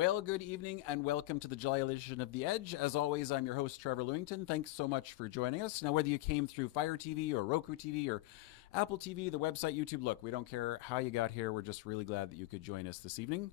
Well, good evening and welcome to the July edition of The Edge. As always, I'm your host, Trevor Lewington. Thanks so much for joining us. Now, whether you came through Fire TV or Roku TV or Apple TV, the website, YouTube, look, we don't care how you got here. We're just really glad that you could join us this evening.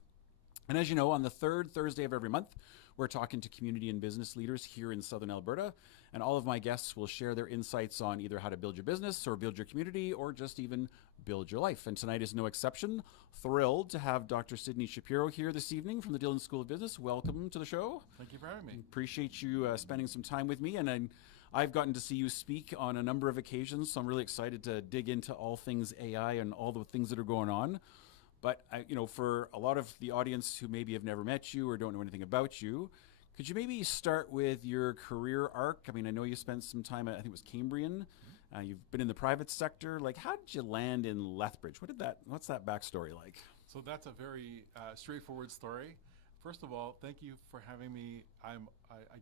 And as you know, on the third Thursday of every month, we're talking to community and business leaders here in Southern Alberta. And all of my guests will share their insights on either how to build your business or build your community or just even build your life. And tonight is no exception. Thrilled to have Dr. Sidney Shapiro here this evening from the Dhillon School of Business. Welcome to the show. Thank you for having me. Appreciate you spending some time with me. And I've gotten to see you speak on a number of occasions, so I'm really excited to dig into all things AI and all the things that are going on. But, for a lot of the audience who maybe have never met you or don't know anything about you, could you maybe start with your career arc? I mean, I know you spent some time at, I think it was Cambrian. You've been in the private sector. Like, how did you land in Lethbridge? What's that backstory like? So that's a very straightforward story. First of all, thank you for having me. I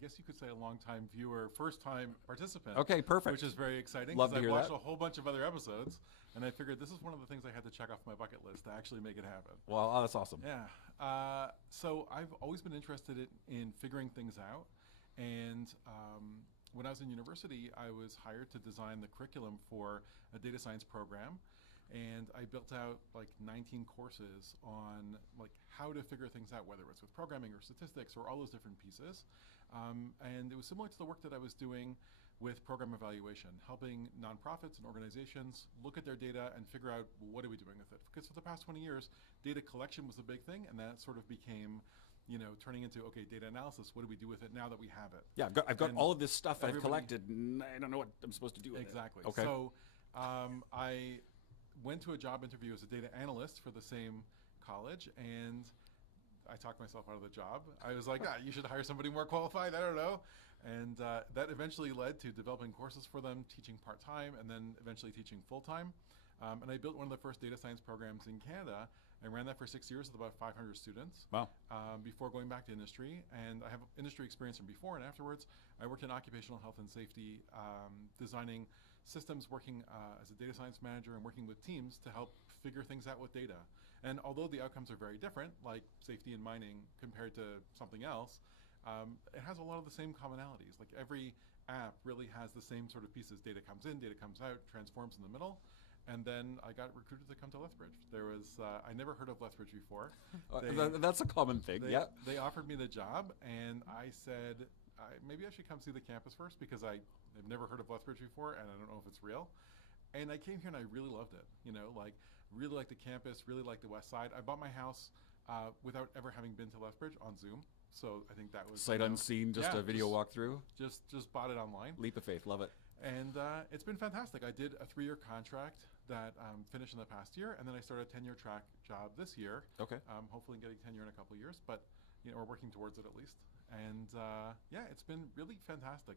guess you could say a long-time viewer, first-time participant. Okay, perfect. Which is very exciting. Love to hear that. I watched a whole bunch of other episodes, and I figured this is one of the things I had to check off my bucket list to actually make it happen. Well, that's awesome. Yeah. So I've always been interested in figuring things out, and when I was in university, I was hired to design the curriculum for a data science program. And I built out like 19 courses on like how to figure things out, whether it's with programming or statistics or all those different pieces. And it was similar to the work that I was doing with program evaluation, helping nonprofits and organizations look at their data and figure out what are we doing with it. Because for the past 20 years, data collection was a big thing, and that sort of became turning into, okay, data analysis, what do we do with it now that we have it? Yeah, I've got all of this stuff I've collected, and I don't know what I'm supposed to do with it. Exactly. Okay. So I went to a job interview as a data analyst for the same college, and I talked myself out of the job. I was like, you should hire somebody more qualified, I don't know. And that eventually led to developing courses for them, teaching part-time, and then eventually teaching full-time. And I built one of the first data science programs in Canada. I ran that for 6 years with about 500 students. Wow. Before going back to industry. And I have industry experience from before and afterwards. I worked in occupational health and safety, designing systems, working as a data science manager and working with teams to help figure things out with data. And although the outcomes are very different, like safety in mining compared to something else, it has a lot of the same commonalities. Like every app really has the same sort of pieces. Data comes in, data comes out, transforms in the middle. And then I got recruited to come to Lethbridge. There was, I never heard of Lethbridge before. That's a common thing, yeah. They offered me the job, and I said, maybe I should come see the campus first because I've never heard of Lethbridge before, and I don't know if it's real. And I came here and I really loved it. Really liked the campus, really liked the west side. I bought my house without ever having been to Lethbridge on Zoom. So I think that was sight unseen, just a video walkthrough. Just bought it online. Leap of faith, love it. And it's been fantastic. I did a 3-year contract that finished in the past year, and then I started a 10-year track job this year. Okay. Hopefully getting tenure in a couple of years, but we're working towards it at least. And it's been really fantastic.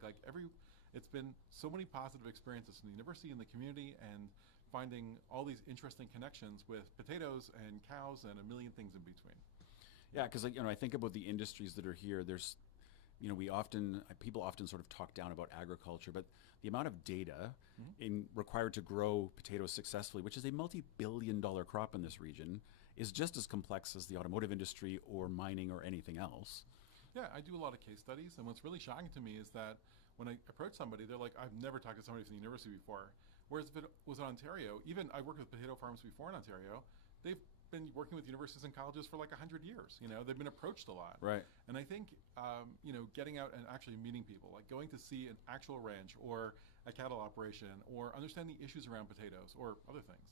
It's been so many positive experiences in the university and the community, and finding all these interesting connections with potatoes and cows and a million things in between. Yeah, because I think about the industries that are here. There's people often sort of talk down about agriculture, but the amount of data required to grow potatoes successfully, which is a multi-billion-dollar crop in this region, is just as complex as the automotive industry or mining or anything else. Yeah, I do a lot of case studies, and what's really shocking to me is that when I approach somebody, they're like, I've never talked to somebody from the university before. Whereas if it was in Ontario, even I worked with potato farms before in Ontario, they've been working with universities and colleges for like 100 years. They've been approached a lot. Right. And I think, getting out and actually meeting people, like going to see an actual ranch or a cattle operation or understand the issues around potatoes or other things,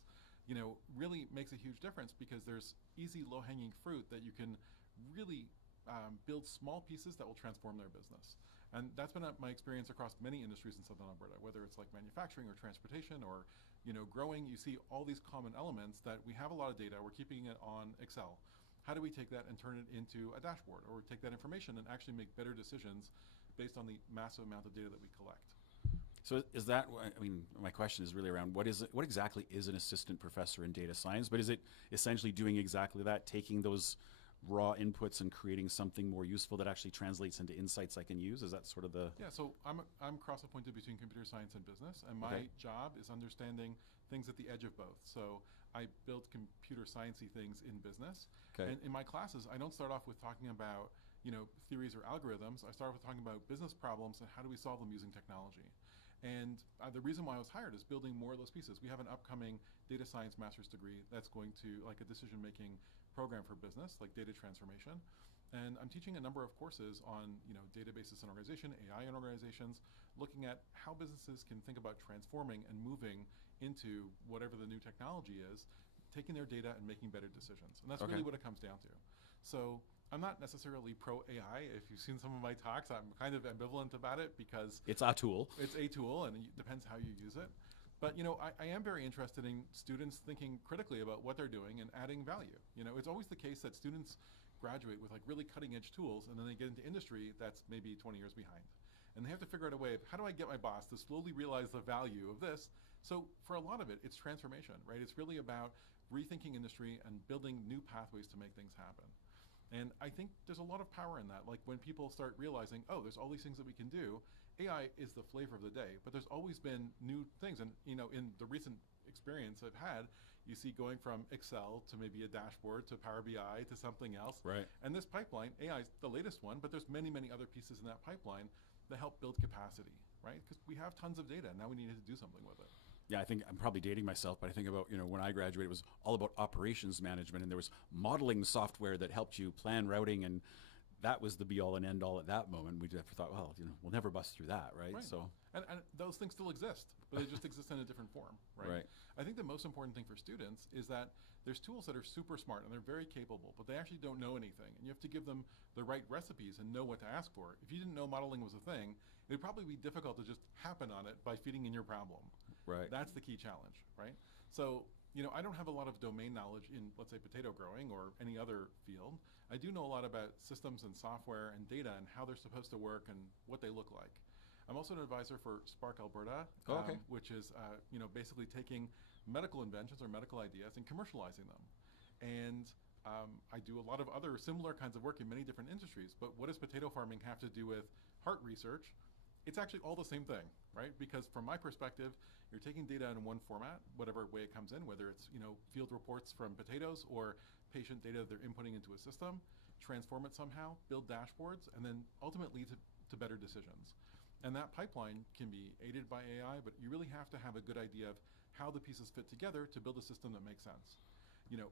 really makes a huge difference because there's easy low-hanging fruit that you can really build small pieces that will transform their business. And that's been my experience across many industries in Southern Alberta, whether it's like manufacturing or transportation or growing. You see all these common elements that we have a lot of data, we're keeping it on Excel. How do we take that and turn it into a dashboard, or take that information and actually make better decisions based on the massive amount of data that we collect? So is that, my question is really around what exactly is an assistant professor in data science, but is it essentially doing exactly that, taking those raw inputs and creating something more useful that actually translates into insights I can use? Is that sort of the... Yeah, so I'm cross-appointed between computer science and business, and my job is understanding things at the edge of both. So I build computer sciencey things in business. And in my classes, I don't start off with talking about theories or algorithms. I start with talking about business problems and how do we solve them using technology. And the reason why I was hired is building more of those pieces. We have an upcoming data science master's degree that's going to, like, a decision-making program for business, like data transformation. And I'm teaching a number of courses on, databases in organization, AI in organizations, looking at how businesses can think about transforming and moving into whatever the new technology is, taking their data and making better decisions. And that's really what it comes down to. So I'm not necessarily pro-AI. If you've seen some of my talks, I'm kind of ambivalent about it because... It's a tool. It's a tool, and it depends how you use it. But, I am very interested in students thinking critically about what they're doing and adding value. It's always the case that students graduate with, like, really cutting-edge tools, and then they get into industry that's maybe 20 years behind. And they have to figure out a way of, how do I get my boss to slowly realize the value of this? So for a lot of it, it's transformation, right? It's really about rethinking industry and building new pathways to make things happen. And I think there's a lot of power in that. Like, when people start realizing, oh, there's all these things that we can do, AI is the flavor of the day, but there's always been new things. And, in the recent experience I've had, you see going from Excel to maybe a dashboard to Power BI to something else. Right. And this pipeline, AI is the latest one, but there's many, many other pieces in that pipeline that help build capacity, right? Because we have tons of data, and now we need to do something with it. Yeah, I think I'm probably dating myself, but I think about, when I graduated, it was all about operations management, and there was modeling software that helped you plan routing, and that was the be-all and end-all at that moment. We just thought, well, we'll never bust through that, right? So, and those things still exist, but they just exist in a different form, right? I think the most important thing for students is that there's tools that are super smart and they're very capable, but they actually don't know anything, and you have to give them the right recipes and know what to ask for. If you didn't know modeling was a thing, it would probably be difficult to just happen on it by feeding in your problem. Right. That's the key challenge, right? So, I don't have a lot of domain knowledge in, let's say, potato growing or any other field. I do know a lot about systems and software and data and how they're supposed to work and what they look like. I'm also an advisor for Spark Alberta, which is, basically taking medical inventions or medical ideas and commercializing them. And I do a lot of other similar kinds of work in many different industries. But what does potato farming have to do with heart research? It's actually all the same thing, right? Because from my perspective, you're taking data in one format, whatever way it comes in, whether it's field reports from potatoes or patient data they're inputting into a system, transform it somehow, build dashboards, and then ultimately to better decisions. And that pipeline can be aided by AI, but you really have to have a good idea of how the pieces fit together to build a system that makes sense.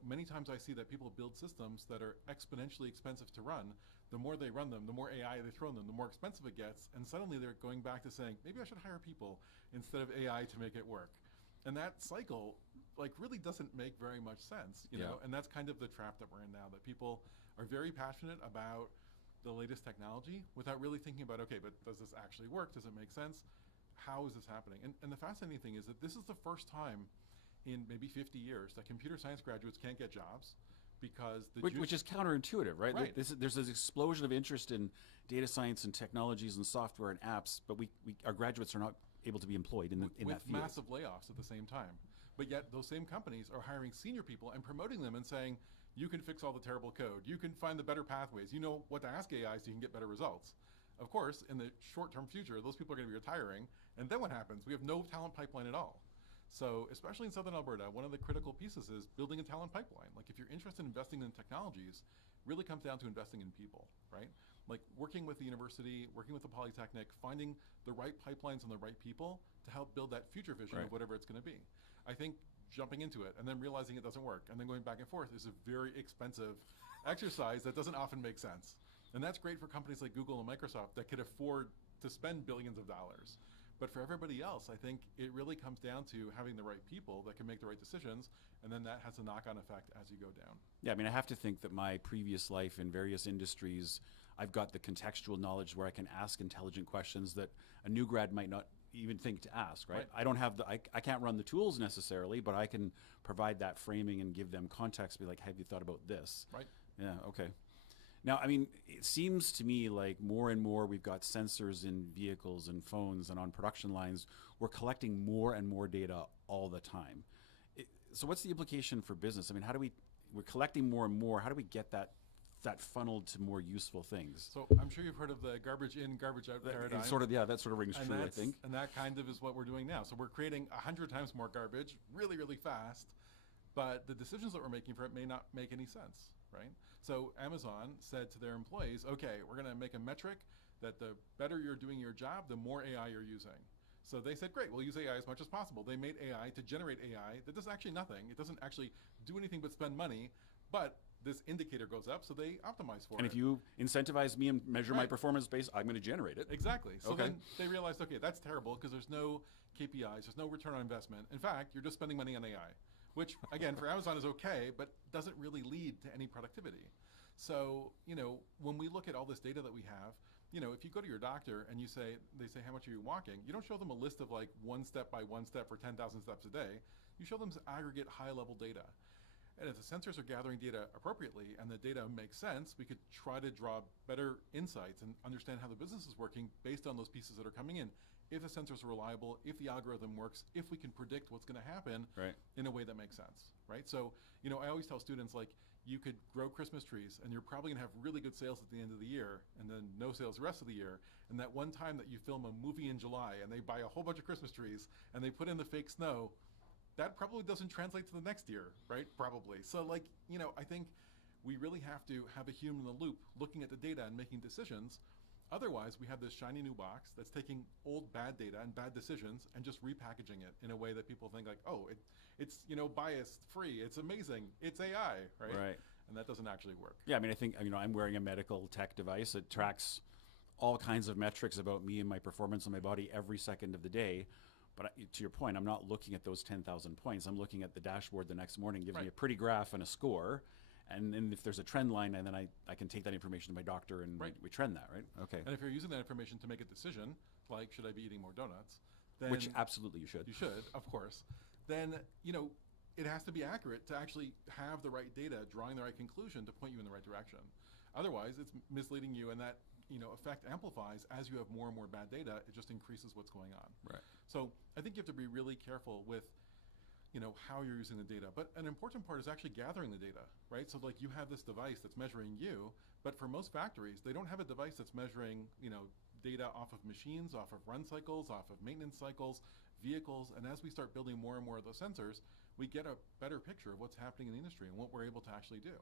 Many times I see that people build systems that are exponentially expensive to run. The more they run them, the more AI they throw in them, the more expensive it gets. And suddenly they're going back to saying, maybe I should hire people instead of AI to make it work. And that cycle, really doesn't make very much sense, you know? And that's kind of the trap that we're in now, that people are very passionate about the latest technology without really thinking about, okay, but does this actually work? Does it make sense? How is this happening? And the fascinating thing is that this is the first time in maybe 50 years that computer science graduates can't get jobs because which is counterintuitive, right? There's this explosion of interest in data science and technologies and software and apps, but our graduates are not able to be employed in that field. With massive layoffs at the same time. But yet those same companies are hiring senior people and promoting them and saying, you can fix all the terrible code. You can find the better pathways. You know what to ask AI so you can get better results. Of course, in the short-term future, those people are going to be retiring. And then what happens? We have no talent pipeline at all. So especially in Southern Alberta, one of the critical pieces is building a talent pipeline. Like, if you're interested in investing in technologies, really comes down to investing in people, right? Like, working with the university, working with the Polytechnic, finding the right pipelines and the right people to help build that future vision of whatever it's going to be. I think jumping into it and then realizing it doesn't work and then going back and forth is a very expensive exercise that doesn't often make sense. And that's great for companies like Google and Microsoft that could afford to spend billions of dollars. But for everybody else, I think it really comes down to having the right people that can make the right decisions, and then that has a knock-on effect as you go down. Yeah, I mean, I have to think that my previous life in various industries, I've got the contextual knowledge where I can ask intelligent questions that a new grad might not even think to ask, right? I don't have I can't run the tools necessarily, but I can provide that framing and give them context, be like, have you thought about this? Right. Yeah, okay. Now, I mean, it seems to me like more and more we've got sensors in vehicles and phones and on production lines. We're collecting more and more data all the time. So what's the implication for business? I mean, we're collecting more and more. How do we get that that funneled to more useful things. So I'm sure you've heard of the garbage in, garbage out paradigm. That sort of rings true, I think. And that kind of is what we're doing now. So we're creating 100 times more garbage really, really fast, but the decisions that we're making for it may not make any sense, right? So Amazon said to their employees, okay, we're going to make a metric that the better you're doing your job, the more AI you're using. So they said, great, we'll use AI as much as possible. They made AI to generate AI that does actually nothing. It doesn't actually do anything but spend money, but this indicator goes up, so they optimize for it. And if you incentivize me and measure my performance base, I'm going to generate it. Exactly. So then they realized, okay, that's terrible because there's no KPIs, there's no return on investment. In fact, you're just spending money on AI, which again, for Amazon is okay, but doesn't really lead to any productivity. So, when we look at all this data that we have, if you go to your doctor and they say, how much are you walking? You don't show them a list of like one step by one step for 10,000 steps a day. You show them aggregate high level data. And if the sensors are gathering data appropriately and the data makes sense, we could try to draw better insights and understand how the business is working based on those pieces that are coming in. If the sensors are reliable, if the algorithm works, if we can predict what's going to happen in a way that makes sense, right? So, I always tell students, like, you could grow Christmas trees and you're probably gonna have really good sales at the end of the year and then no sales the rest of the year. And that one time that you film a movie in July and they buy a whole bunch of Christmas trees and they put in the fake snow, that probably doesn't translate to the next year, right? Probably. So like, I think we really have to have a human in the loop looking at the data and making decisions. Otherwise, we have this shiny new box that's taking old bad data and bad decisions and just repackaging it in a way that people think like, oh, it's biased free, it's amazing, it's AI, right? Right. And that doesn't actually work. Yeah, I mean, I think, I'm wearing a medical tech device that tracks all kinds of metrics about me and my performance on my body every second of the day. But to your point, I'm not looking at those 10,000 points. I'm looking at the dashboard the next morning, gives me a pretty graph and a score. And then if there's a trend line, and then I can take that information to my doctor and we trend that, right? Okay. And if you're using that information to make a decision, like should I be eating more donuts? Then which absolutely you should. You should, of course. Then, it has to be accurate to actually have the right data, drawing the right conclusion to point you in the right direction. Otherwise, it's misleading you, and that effect amplifies as you have more and more bad data. It just increases what's going on. Right. So I think you have to be really careful with how you're using the data. But an important part is actually gathering the data, right? So like you have this device that's measuring you, but for most factories, they don't have a device that's measuring, data off of machines, off of run cycles, off of maintenance cycles, vehicles. And as we start building more and more of those sensors, we get a better picture of what's happening in the industry and what we're able to actually do,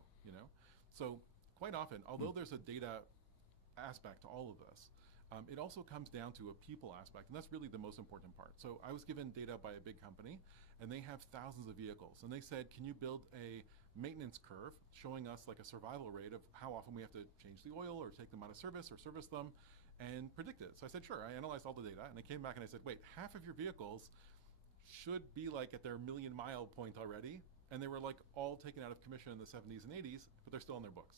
So quite often, although there's a data aspect to all of this, it also comes down to a people aspect, and that's really the most important part. So I was given data by a big company, and they have thousands of vehicles, and they said, can you build a maintenance curve showing us like a survival rate of how often we have to change the oil or take them out of service or service them and predict it? So I said, sure. I analyzed all the data, and I came back and I said, wait, half of your vehicles should be like at their million-mile point already, and they were like all taken out of commission in the 70s and 80s, but they're still in their books.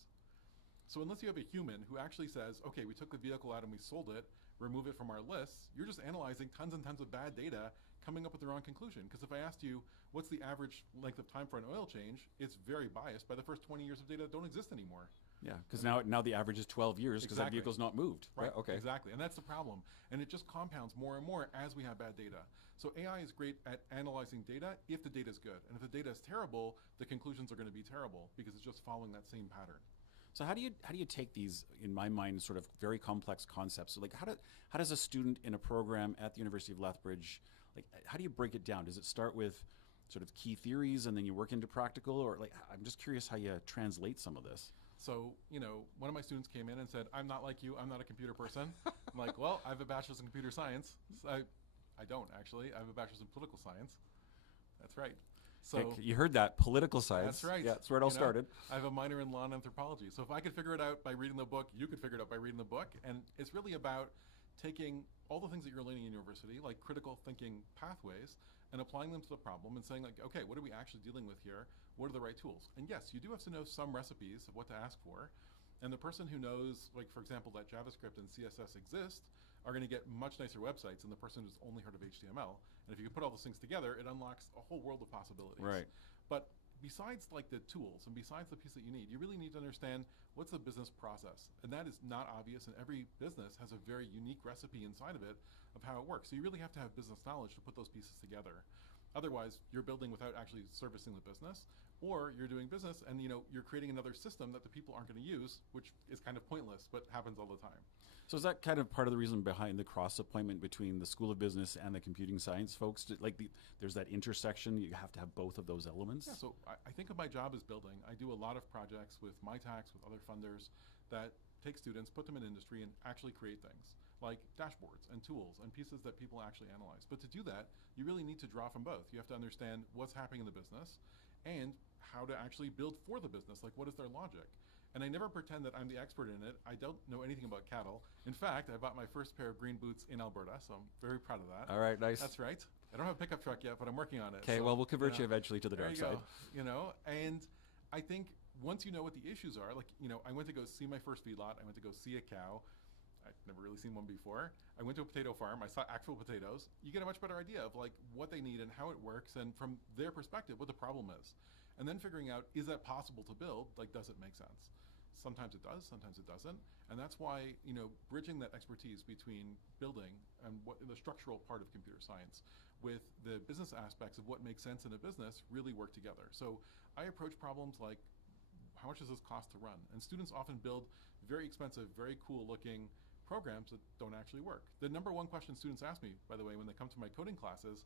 So unless you have a human who actually says, okay, we took the vehicle out and we sold it, remove it from our lists, you're just analyzing tons and tons of bad data, coming up with the wrong conclusion. Because if I asked you, what's the average length of time for an oil change, it's very biased. By the first 20 years of data don't exist anymore. Yeah, because now the average is 12 years because that vehicle's not moved. Right, yeah, okay. Exactly, and that's the problem. And it just compounds more and more as we have bad data. So AI is great at analyzing data if the data is good. And if the data is terrible, the conclusions are going to be terrible because it's just following that same pattern. So how do you take these, in my mind, sort of very complex concepts? So like how does a student in a program at the University of Lethbridge, like how do you break it down? Does it start with sort of key theories and then you work into practical, or like I'm just curious how you translate some of this. So, one of my students came in and said, I'm not like you, I'm not a computer person. I'm like, well, I have a bachelor's in computer science. So I don't actually, I have a bachelor's in political science. That's right. So you heard that, political science. That's right. Yeah, that's where it all started. I have a minor in law and anthropology. So if I could figure it out by reading the book, you could figure it out by reading the book. And it's really about taking all the things that you're learning in university, like critical thinking pathways, and applying them to the problem and saying like, okay, what are we actually dealing with here? What are the right tools? And yes, you do have to know some recipes of what to ask for. And the person who knows, like for example, that JavaScript and CSS exist are going to get much nicer websites than the person who's only heard of HTML. And if you can put all those things together, it unlocks a whole world of possibilities. Right. But besides like the tools and besides the piece that you need, you really need to understand what's the business process. And that is not obvious, and every business has a very unique recipe inside of it of how it works. So you really have to have business knowledge to put those pieces together. Otherwise, you're building without actually servicing the business, or you're doing business and you're creating another system that the people aren't going to use, which is kind of pointless, but happens all the time. So is that kind of part of the reason behind the cross appointment between the School of Business and the computing science folks? There's that intersection. You have to have both of those elements. Yeah, so I think of my job as building. I do a lot of projects with my tax, with other funders that take students, put them in industry, and actually create things like dashboards and tools and pieces that people actually analyze. But to do that, you really need to draw from both. You have to understand what's happening in the business and how to actually build for the business. Like, what is their logic? And I never pretend that I'm the expert in it. I don't know anything about cattle. In fact, I bought my first pair of green boots in Alberta, so I'm very proud of that. All right, nice. That's right. I don't have a pickup truck yet, but I'm working on it. Okay, well, we'll convert you eventually to the dark side. And I think once you know what the issues are, I went to go see my first feedlot. I went to go see a cow. I've never really seen one before. I went to a potato farm. I saw actual potatoes. You get a much better idea of what they need and how it works, and from their perspective, what the problem is. And then figuring out, is that possible to build? Does it make sense? Sometimes it does, sometimes it doesn't. And that's why, bridging that expertise between building and what the structural part of computer science with the business aspects of what makes sense in a business really work together. So I approach problems like, how much does this cost to run? And students often build very expensive, very cool looking programs that don't actually work. The number one question students ask me, by the way, when they come to my coding classes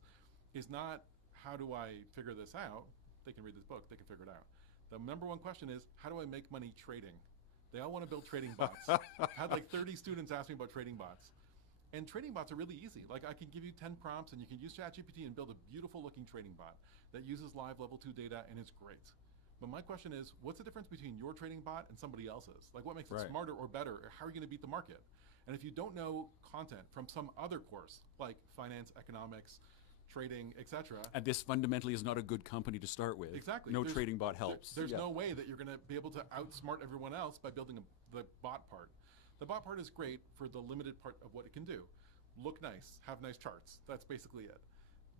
is not, how do I figure this out? They can read this book, they can figure it out. The number one question is, how do I make money trading? They all want to build trading bots. I've had 30 students ask me about trading bots. And trading bots are really easy. I can give you 10 prompts and you can use ChatGPT and build a beautiful looking trading bot that uses live level 2 data, and it's great. But my question is, what's the difference between your trading bot and somebody else's? What makes it smarter or better? Or how are you going to beat the market? And if you don't know content from some other course, like finance, economics, trading, etc. And this fundamentally is not a good company to start with. Exactly. No trading bot helps. There's no way that you're going to be able to outsmart everyone else by building the bot part. The bot part is great for the limited part of what it can do. Look nice, have nice charts. That's basically it.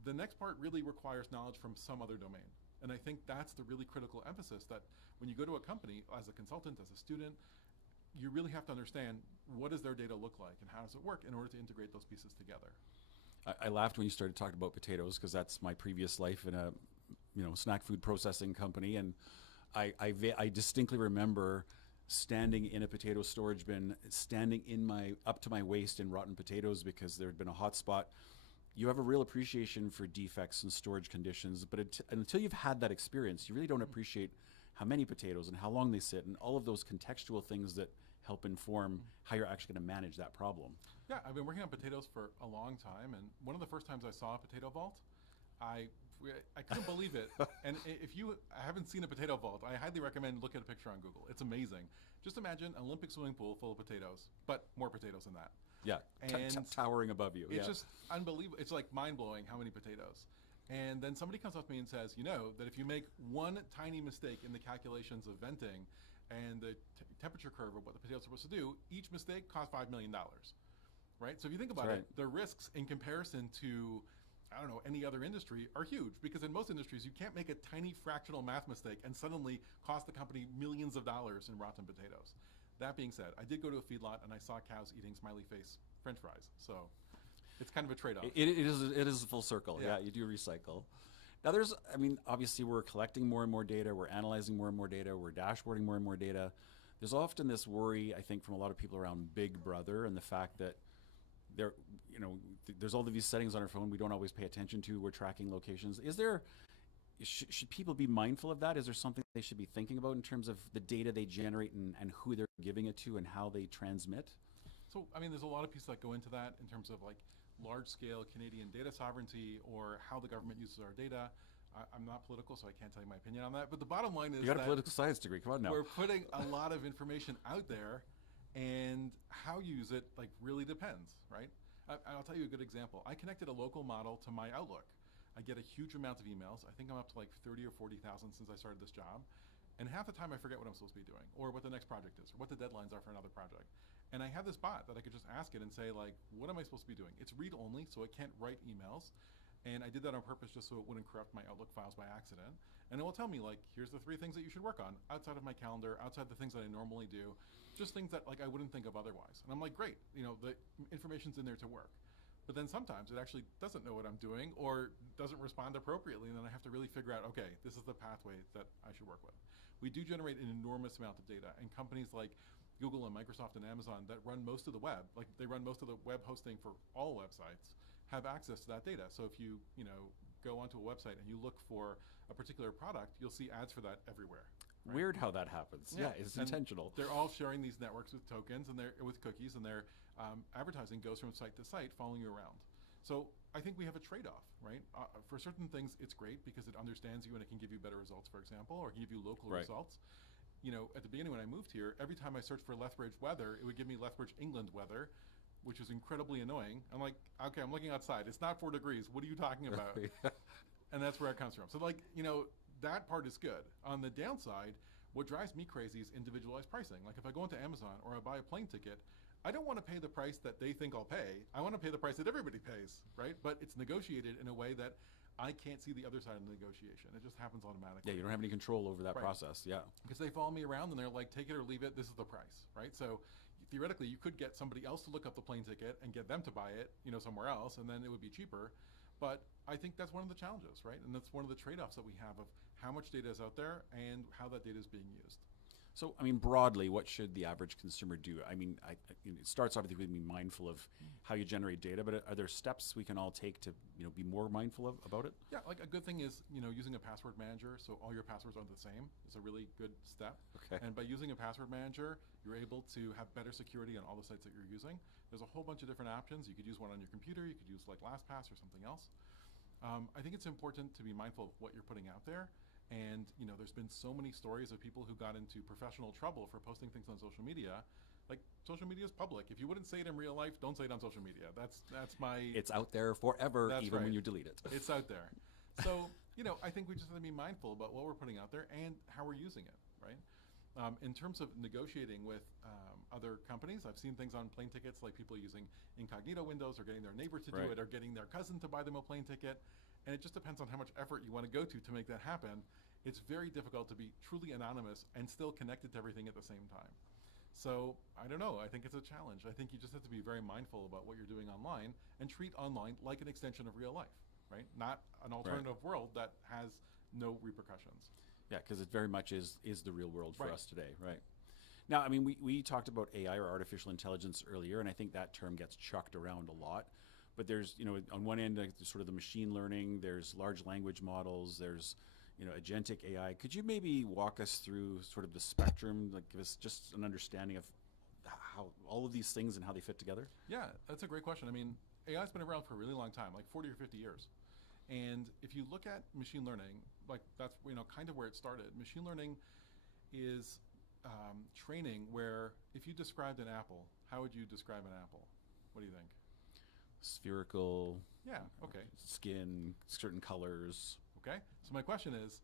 The next part really requires knowledge from some other domain. And I think that's the really critical emphasis, that when you go to a company as a consultant, as a student, you really have to understand, what does their data look like and how does it work in order to integrate those pieces together. I laughed when you started talking about potatoes, because that's my previous life in a snack food processing company, and I distinctly remember standing in a potato storage bin, standing up to my waist in rotten potatoes because there had been a hot spot. You have a real appreciation for defects and storage conditions, but until you've had that experience, you really don't appreciate how many potatoes and how long they sit and all of those contextual things that help inform how you're actually going to manage that problem. Yeah, I've been working on potatoes for a long time, and one of the first times I saw a potato vault, I couldn't believe it. And if you haven't seen a potato vault, I highly recommend look at a picture on Google. It's amazing. Just imagine an Olympic swimming pool full of potatoes, but more potatoes than that. Yeah, towering above you. It's just unbelievable. It's mind-blowing how many potatoes. And then somebody comes up to me and says, that if you make one tiny mistake in the calculations of venting and the temperature curve of what the potatoes are supposed to do, each mistake costs $5 million. Right? So if you think about it, the risks in comparison to, any other industry are huge, because in most industries, you can't make a tiny fractional math mistake and suddenly cost the company millions of dollars in rotten potatoes. That being said, I did go to a feedlot and I saw cows eating smiley face French fries. So it's kind of a trade-off. It is a full circle. Yeah, you do recycle. Now obviously we're collecting more and more data, we're analyzing more and more data, we're dashboarding more and more data. There's often this worry, I think, from a lot of people around Big Brother and the fact that there's all of these settings on our phone we don't always pay attention to. We're tracking locations. Should people be mindful of that? Is there something they should be thinking about in terms of the data they generate and who they're giving it to and how they transmit? So, there's a lot of pieces that go into that in terms of large-scale Canadian data sovereignty or how the government uses our data. I'm not political, so I can't tell you my opinion on that. But the bottom line is you got a political science degree. Come on now. We're putting a lot of information out there, and how you use it really depends, right? I'll tell you a good example. I connected a local model to my Outlook. I get a huge amount of emails. I think I'm up to 30 or 40,000 since I started this job. And half the time I forget what I'm supposed to be doing, or what the next project is, or what the deadlines are for another project. And I have this bot that I could just ask it and say, what am I supposed to be doing? It's read only, so it can't write emails. And I did that on purpose just so it wouldn't corrupt my Outlook files by accident. And it will tell me, here's the 3 things that you should work on outside of my calendar, outside the things that I normally do, just things that I wouldn't think of otherwise. And I'm great, the information's in there to work. But then sometimes it actually doesn't know what I'm doing or doesn't respond appropriately, and then I have to really figure out, okay, this is the pathway that I should work with. We do generate an enormous amount of data, and companies like Google and Microsoft and Amazon that run most of the web, like they run most of the web hosting for all websites, have access to that data. So if you go onto a website and you look for a particular product, you'll see ads for that everywhere. Right? Weird how that happens. Yeah, it's intentional. They're all sharing these networks with tokens and they're with cookies, and their advertising goes from site to site, following you around. So I think we have a trade-off, right? For certain things, it's great because it understands you and it can give you better results, for example, or give you local results. At the beginning when I moved here, every time I searched for Lethbridge weather, it would give me Lethbridge, England weather, which was incredibly annoying. I'm like, okay, I'm looking outside. It's not 4 degrees. What are you talking about? And that's where it comes from. So that part is good. On the downside, what drives me crazy is individualized pricing. Like if I go into Amazon or I buy a plane ticket, I don't want to pay the price that they think I'll pay. I want to pay the price that everybody pays, right? But it's negotiated in a way that I can't see the other side of the negotiation. It just happens automatically. Yeah, you don't have any control over that process. Yeah. Because they follow me around and they're like, take it or leave it, this is the price, right? So theoretically, you could get somebody else to look up the plane ticket and get them to buy it, somewhere else, and then it would be cheaper. But I think that's one of the challenges, right? And that's one of the trade-offs that we have of how much data is out there and how that data is being used. So, broadly, what should the average consumer do? It starts off with being mindful of how you generate data, but are there steps we can all take to, be more mindful about it? Yeah, like a good thing is, using a password manager, so all your passwords are the same, is a really good step. Okay. And by using a password manager, you're able to have better security on all the sites that you're using. There's a whole bunch of different options. You could use one on your computer. You could use like LastPass or something else. I think it's important to be mindful of what you're putting out there. And there's been so many stories of people who got into professional trouble for posting things on social media. Like, social media is public. If you wouldn't say it in real life, don't say it on social media. That's my... It's out there forever, even when you delete it. It's out there. So, I think we just have to be mindful about what we're putting out there and how we're using it, right? In terms of negotiating with other companies, I've seen things on plane tickets, like people using incognito windows or getting their neighbor to do it or getting their cousin to buy them a plane ticket. And it just depends on how much effort you want to go to make that happen. It's very difficult to be truly anonymous and still connected to everything at the same time. So I don't know. I think it's a challenge. I think you just have to be very mindful about what you're doing online and treat online like an extension of real life, right? Not an alternative world that has no repercussions. Yeah, because it very much is the real world for us today, right? Now, we talked about AI or artificial intelligence earlier, and I think that term gets chucked around a lot. But there's, on one end, there's sort of the machine learning, there's large language models, there's, agentic AI. Could you maybe walk us through sort of the spectrum, like give us just an understanding of how all of these things and how they fit together? Yeah, that's a great question. AI's been around for a really long time, like 40 or 50 years. And if you look at machine learning, like that's, kind of where it started. Machine learning is training where if you described an apple, how would you describe an apple? What do you think? Spherical. Yeah, okay. Skin, certain colors. Okay, so my question is,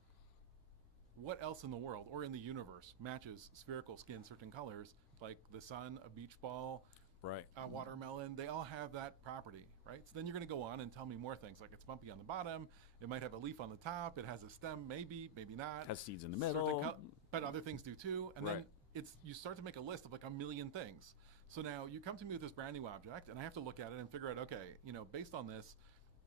what else in the world or in the universe matches spherical skin, certain colors, like the sun, a beach ball, a watermelon? They all have that property, right? So then you're going to go on and tell me more things, like it's bumpy on the bottom, it might have a leaf on the top, it has a stem, maybe not. Has seeds in the middle. But other things do too. And then you start to make a list of like a million things. So now you come to me with this brand new object, and I have to look at it and figure out, okay, based on this,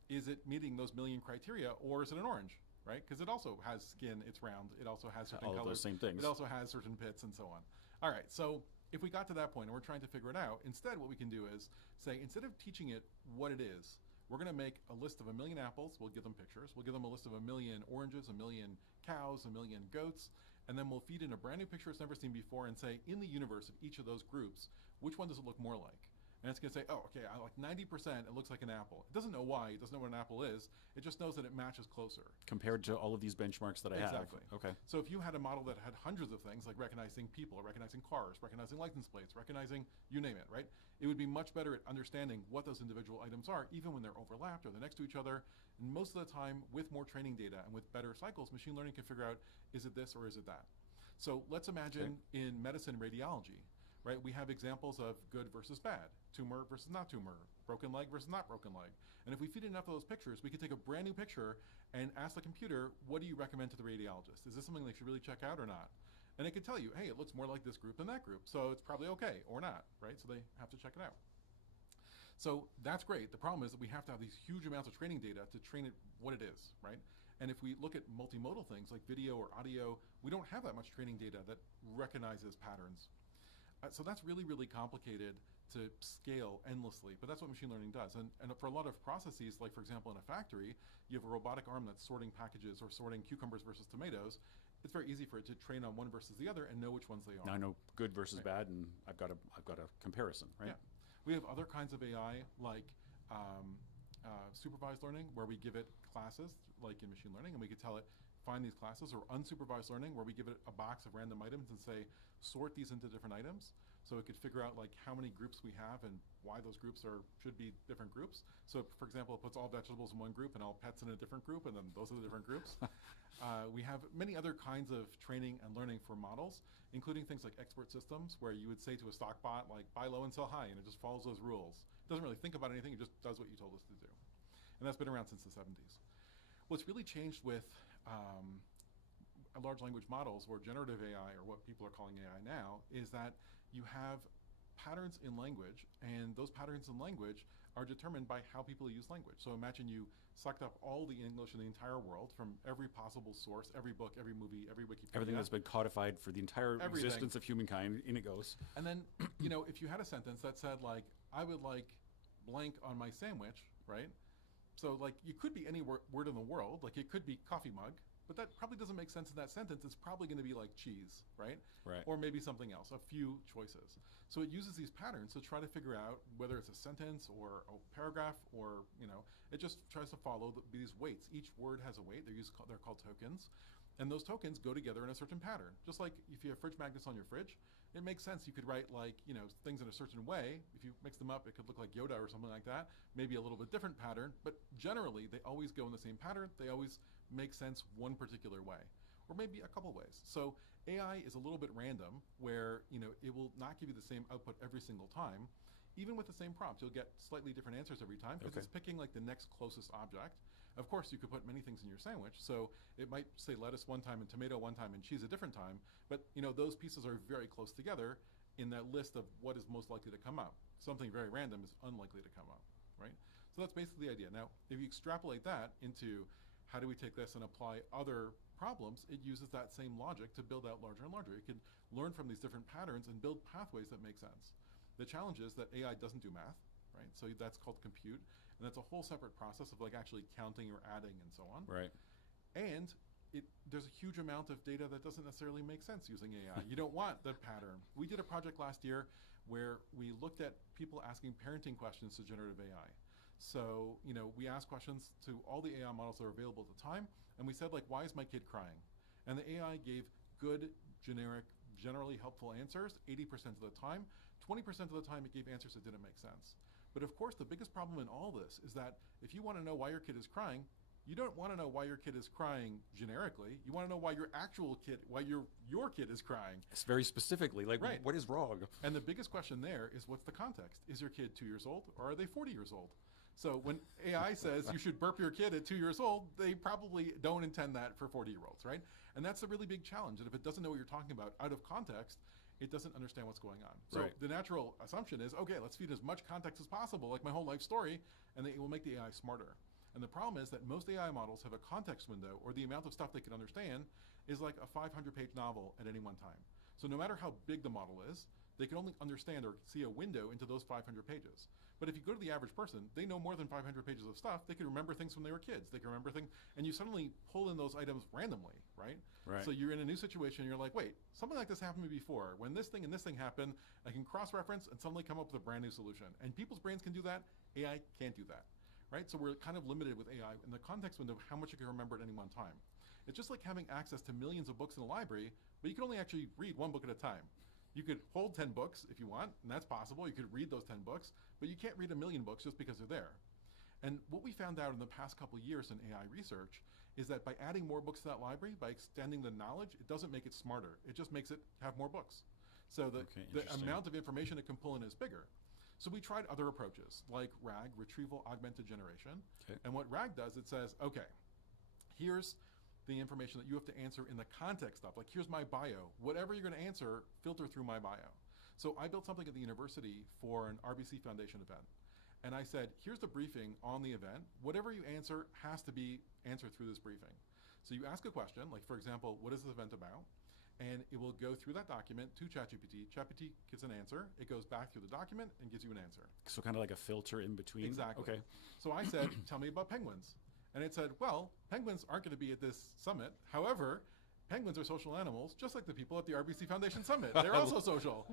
is it meeting those million criteria, or is it an orange, right? Because it also has skin, it's round, it also has certain colors. All those same things. It also has certain pits and so on. All right, so if we got to that point and we're trying to figure it out, instead what we can do is say, instead of teaching it what it is, we're going to make a list of 1 million apples. We'll give them pictures. We'll give them a list of 1 million oranges, 1 million cows, 1 million goats, and then we'll feed in a brand new picture it's never seen before and say, in the universe of each of those groups, which one does it look more like? And it's going to say, oh, okay, I like 90% it looks like an apple. It doesn't know why. It doesn't know what an apple is. It just knows that it matches closer. Compared to all of these benchmarks that I have. Exactly. Okay. So if you had a model that had hundreds of things, like recognizing people, recognizing cars, recognizing license plates, recognizing you name it, right? It would be much better at understanding what those individual items are, even when they're overlapped or they're next to each other. And most of the time, with more training data and with better cycles, machine learning can figure out, is it this or is it that? So let's imagine in medicine radiology, right? We have examples of good versus bad, tumor versus not tumor, broken leg versus not broken leg. And if we feed enough of those pictures, we could take a brand new picture and ask the computer, what do you recommend to the radiologist? Is this something they should really check out or not? And it could tell you, hey, it looks more like this group than that group, so it's probably okay or not, right? So they have to check it out. So that's great. The problem is that we have to have these huge amounts of training data to train it what it is, right? And if we look at multimodal things like video or audio, we don't have that much training data that recognizes patterns. So that's really, really complicated to scale endlessly, but that's what machine learning does. And for a lot of processes, like for example in a factory, you have a robotic arm that's sorting packages or sorting cucumbers versus tomatoes. It's very easy for it to train on one versus the other and know which ones they are. Now I know good versus bad, and I've got a comparison, right? Yeah. We have other kinds of AI like supervised learning, where we give it classes like in machine learning, and we could tell it find these classes, or unsupervised learning, where we give it a box of random items and say sort these into different items. So it could figure out like how many groups we have and why those groups should be different groups. So for example, it puts all vegetables in one group and all pets in a different group, and then those are the different groups. We have many other kinds of training and learning for models, including things like expert systems, where you would say to a stock bot, like buy low and sell high, and it just follows those rules. It doesn't really think about anything, it just does what you told us to do. And that's been around since the 70s. What's really changed with large language models, or generative AI, or what people are calling AI now, is that you have patterns in language, and those patterns in language are determined by how people use language. So imagine you sucked up all the English in the entire world from every possible source, every book, every movie, every Wikipedia. Everything that's been codified for the entire existence of humankind, in it goes. And then, you know, if you had a sentence that said like, I would like blank on my sandwich, right? So like, you could be any word in the world, like it could be coffee mug, but that probably doesn't make sense in that sentence. It's probably going to be like cheese, right? Right. Or maybe something else, a few choices. So it uses these patterns to try to figure out whether it's a sentence or a paragraph, or, you know, it just tries to follow these weights. Each word has a weight. They're called tokens. And those tokens go together in a certain pattern. Just like if you have fridge magnets on your fridge, it makes sense. You could write like, you know, things in a certain way. If you mix them up, it could look like Yoda or something like that. Maybe a little bit different pattern, but generally they always go in the same pattern. They always make sense one particular way, or maybe a couple ways. So AI is a little bit random, where, you know, it will not give you the same output every single time. Even with the same prompt, you'll get slightly different answers every time, because it's picking like the next closest object. Of course, you could put many things in your sandwich, so it might say lettuce one time and tomato one time and cheese a different time, but, you know, those pieces are very close together in that list of what is most likely to come up. Something very random is unlikely to come up, right? So that's basically the idea. Now, if you extrapolate that into how do we take this and apply other problems, it uses that same logic to build out larger and larger. It can learn from these different patterns and build pathways that make sense. The challenge is that AI doesn't do math, right? So that's called compute, and that's a whole separate process of like actually counting or adding and so on. Right. And there's a huge amount of data that doesn't necessarily make sense using AI. You don't want the pattern. We did a project last year where we looked at people asking parenting questions to generative AI. So, you know, we asked questions to all the AI models that are available at the time, and we said like, why is my kid crying? And the AI gave good, generic, generally helpful answers 80% of the time. 20% of the time it gave answers that didn't make sense. But of course, the biggest problem in all this is that if you want to know why your kid is crying, you don't want to know why your kid is crying generically. You want to know why your actual kid, why your kid is crying. It's very specifically, like, right. What is wrong? And the biggest question there is, what's the context? Is your kid 2 years old, or are they 40 years old? So when AI says you should burp your kid at 2 years old, they probably don't intend that for 40-year-olds, right? And that's a really big challenge. And if it doesn't know what you're talking about out of context, it doesn't understand what's going on. So the natural assumption is, okay, let's feed as much context as possible, like my whole life story, and then it will make the AI smarter. And the problem is that most AI models have a context window, or the amount of stuff they can understand is like a 500-page novel at any one time. So no matter how big the model is, they can only understand or see a window into those 500 pages. But if you go to the average person, they know more than 500 pages of stuff. They can remember things when they were kids. They can remember things, and you suddenly pull in those items randomly, right? Right. So you're in a new situation, and you're like, wait, something like this happened to me before. When this thing and this thing happened, I can cross-reference and suddenly come up with a brand new solution. And people's brains can do that. AI can't do that, right? So we're kind of limited with AI in the context window of how much you can remember at any one time. It's just like having access to millions of books in a library, but you can only actually read one book at a time. You could hold 10 books if you want, and that's possible. You could read those 10 books, but you can't read a million books just because they're there. And what we found out in the past couple of years in AI research is that by adding more books to that library, by extending the knowledge, it doesn't make it smarter. It just makes it have more books. So the amount of information it can pull in is bigger. So we tried other approaches, like RAG, Retrieval Augmented Generation. And what RAG does, it says, okay, here's the information that you have to answer in the context of, like, here's my bio. Whatever you're going to answer, filter through my bio. So I built something at the university for an RBC Foundation event. And I said, here's the briefing on the event. Whatever you answer has to be answered through this briefing. So you ask a question, like for example, what is this event about? And it will go through that document to ChatGPT. ChatGPT gets an answer. It goes back through the document and gives you an answer. So kind of like a filter in between? Exactly. Okay. So I said, tell me about penguins. And it said, well, penguins aren't going to be at this summit. However, penguins are social animals, just like the people at the RBC Foundation Summit. They're also social,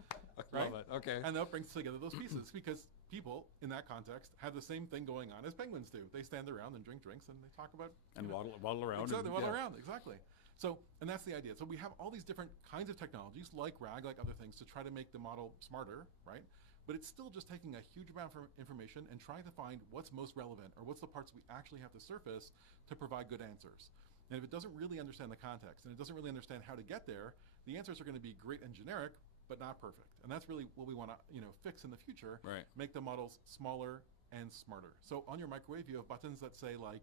right? Love it. Okay. And that brings together those pieces because people in that context have the same thing going on as penguins do. They stand around and drink drinks and they talk about... And waddle around. Exactly, and, waddle around, exactly. So, and that's the idea. So we have all these different kinds of technologies, like RAG, like other things, to try to make the model smarter, right? But it's still just taking a huge amount of information and trying to find what's most relevant or what's the parts we actually have to surface to provide good answers. And if it doesn't really understand the context and it doesn't really understand how to get there, the answers are going to be great and generic, but not perfect. And that's really what we want to, fix in the future. Right. Make the models smaller and smarter. So on your microwave, you have buttons that say like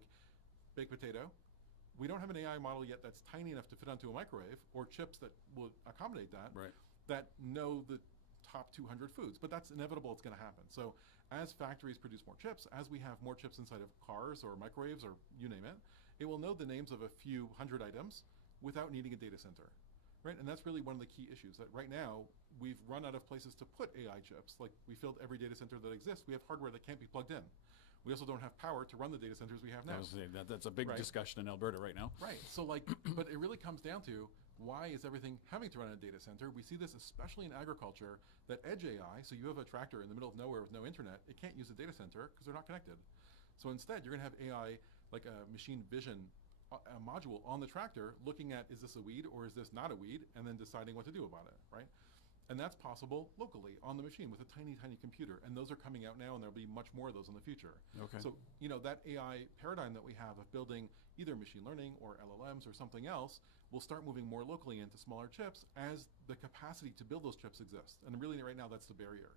baked potato. We don't have an AI model yet that's tiny enough to fit onto a microwave, or chips that will accommodate that, Right. that know the top 200 foods. But that's inevitable, it's going to happen. So as factories produce more chips, as we have more chips inside of cars or microwaves or you name it, it will know the names of a few hundred items without needing a data center. Right? And that's really one of the key issues, that right now we've run out of places to put AI chips. Like we filled every data center that exists. We have hardware that can't be plugged in. We also don't have power to run the data centers we have now. That's a big discussion in Alberta right now. Right. So but it really comes down to, why is everything having to run in a data center? We see this especially in agriculture, that edge AI, so you have a tractor in the middle of nowhere with no internet, it can't use a data center because they're not connected. So instead, you're going to have AI, like a machine vision a module on the tractor looking at, is this a weed or is this not a weed, and then deciding what to do about it, right? And that's possible locally on the machine with a tiny, tiny computer. And those are coming out now, and there'll be much more of those in the future. Okay. So, that AI paradigm that we have of building either machine learning or LLMs or something else will start moving more locally into smaller chips as the capacity to build those chips exists. And really right now, that's the barrier.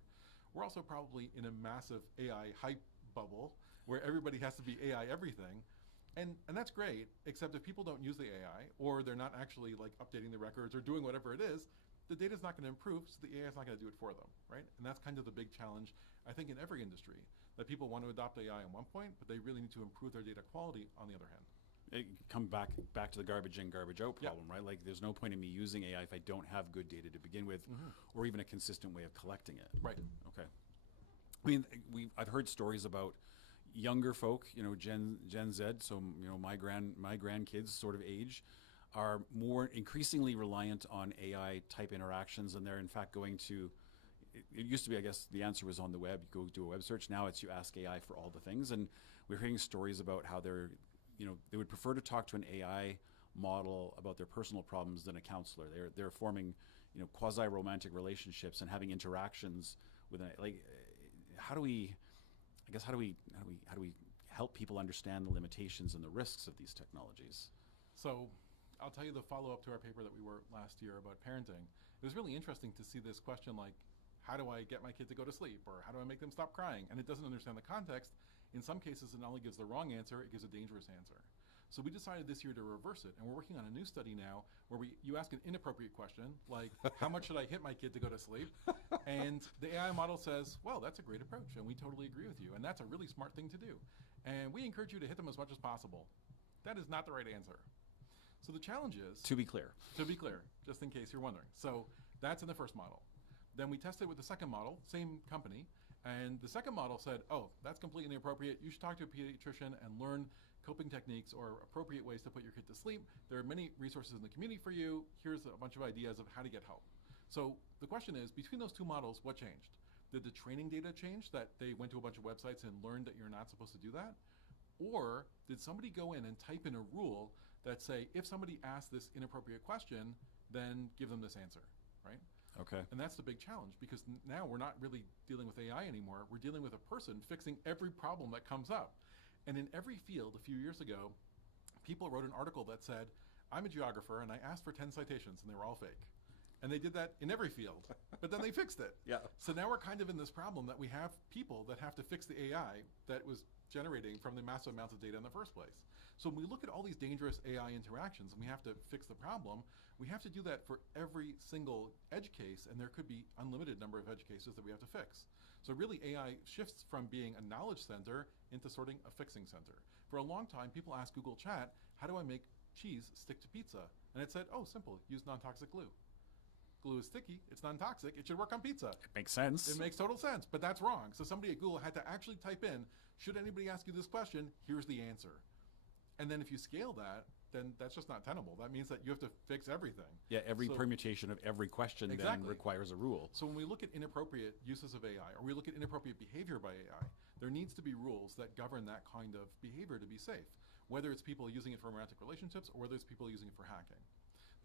We're also probably in a massive AI hype bubble where everybody has to be AI everything. And that's great, except if people don't use the AI, or they're not actually like updating the records or doing whatever it is, the data's not going to improve, so the AI is not going to do it for them, right? And that's kind of the big challenge, I think, in every industry, that people want to adopt AI at one point, but they really need to improve their data quality on the other hand. It come back to the garbage in, garbage out problem, right? Like there's no point in me using AI if I don't have good data to begin with, or even a consistent way of collecting it. Right. Okay. I mean, I've heard stories about younger folk, Gen Z, so my grandkids sort of age, are more increasingly reliant on AI type interactions, and they're in fact going to, it used to be, I guess the answer was on the web, you go do a web search, now it's you ask AI for all the things, and we're hearing stories about how they would prefer to talk to an AI model about their personal problems than a counselor. They're forming, quasi-romantic relationships and having interactions with how do we help people understand the limitations and the risks of these technologies? So I'll tell you the follow-up to our paper that we wrote last year about parenting. It was really interesting to see this question like, how do I get my kid to go to sleep? Or how do I make them stop crying? And it doesn't understand the context. In some cases, it not only gives the wrong answer, it gives a dangerous answer. So we decided this year to reverse it. And we're working on a new study now where you ask an inappropriate question, like, how much should I hit my kid to go to sleep? And the AI model says, well, that's a great approach. And we totally agree with you. And that's a really smart thing to do. And we encourage you to hit them as much as possible. That is not the right answer. So the challenge is... To be clear, just in case you're wondering. So that's in the first model. Then we tested with the second model, same company, and the second model said, oh, that's completely inappropriate. You should talk to a pediatrician and learn coping techniques or appropriate ways to put your kid to sleep. There are many resources in the community for you. Here's a bunch of ideas of how to get help. So the question is, between those two models, what changed? Did the training data change, that they went to a bunch of websites and learned that you're not supposed to do that? Or did somebody go in and type in a rule that say, if somebody asks this inappropriate question, then give them this answer, right? Okay. And that's the big challenge, because now we're not really dealing with AI anymore. We're dealing with a person fixing every problem that comes up. And in every field a few years ago, people wrote an article that said, I'm a geographer and I asked for 10 citations and they were all fake. And they did that in every field, but then they fixed it. Yeah. So now we're kind of in this problem that we have people that have to fix the AI that was generating from the massive amounts of data in the first place. So when we look at all these dangerous AI interactions and we have to fix the problem, we have to do that for every single edge case, and there could be unlimited number of edge cases that we have to fix. So really AI shifts from being a knowledge center into sorting a fixing center. For a long time, people asked Google Chat, how do I make cheese stick to pizza? And it said, oh, simple, use non-toxic glue. Glue is sticky, it's non-toxic, it should work on pizza. It makes sense. It makes total sense, but that's wrong. So somebody at Google had to actually type in, should anybody ask you this question, here's the answer. And then if you scale that, then that's just not tenable. That means that you have to fix everything. Yeah, every permutation of every question then requires a rule. So when we look at inappropriate uses of AI, or we look at inappropriate behavior by AI, there needs to be rules that govern that kind of behavior to be safe, whether it's people using it for romantic relationships or whether it's people using it for hacking.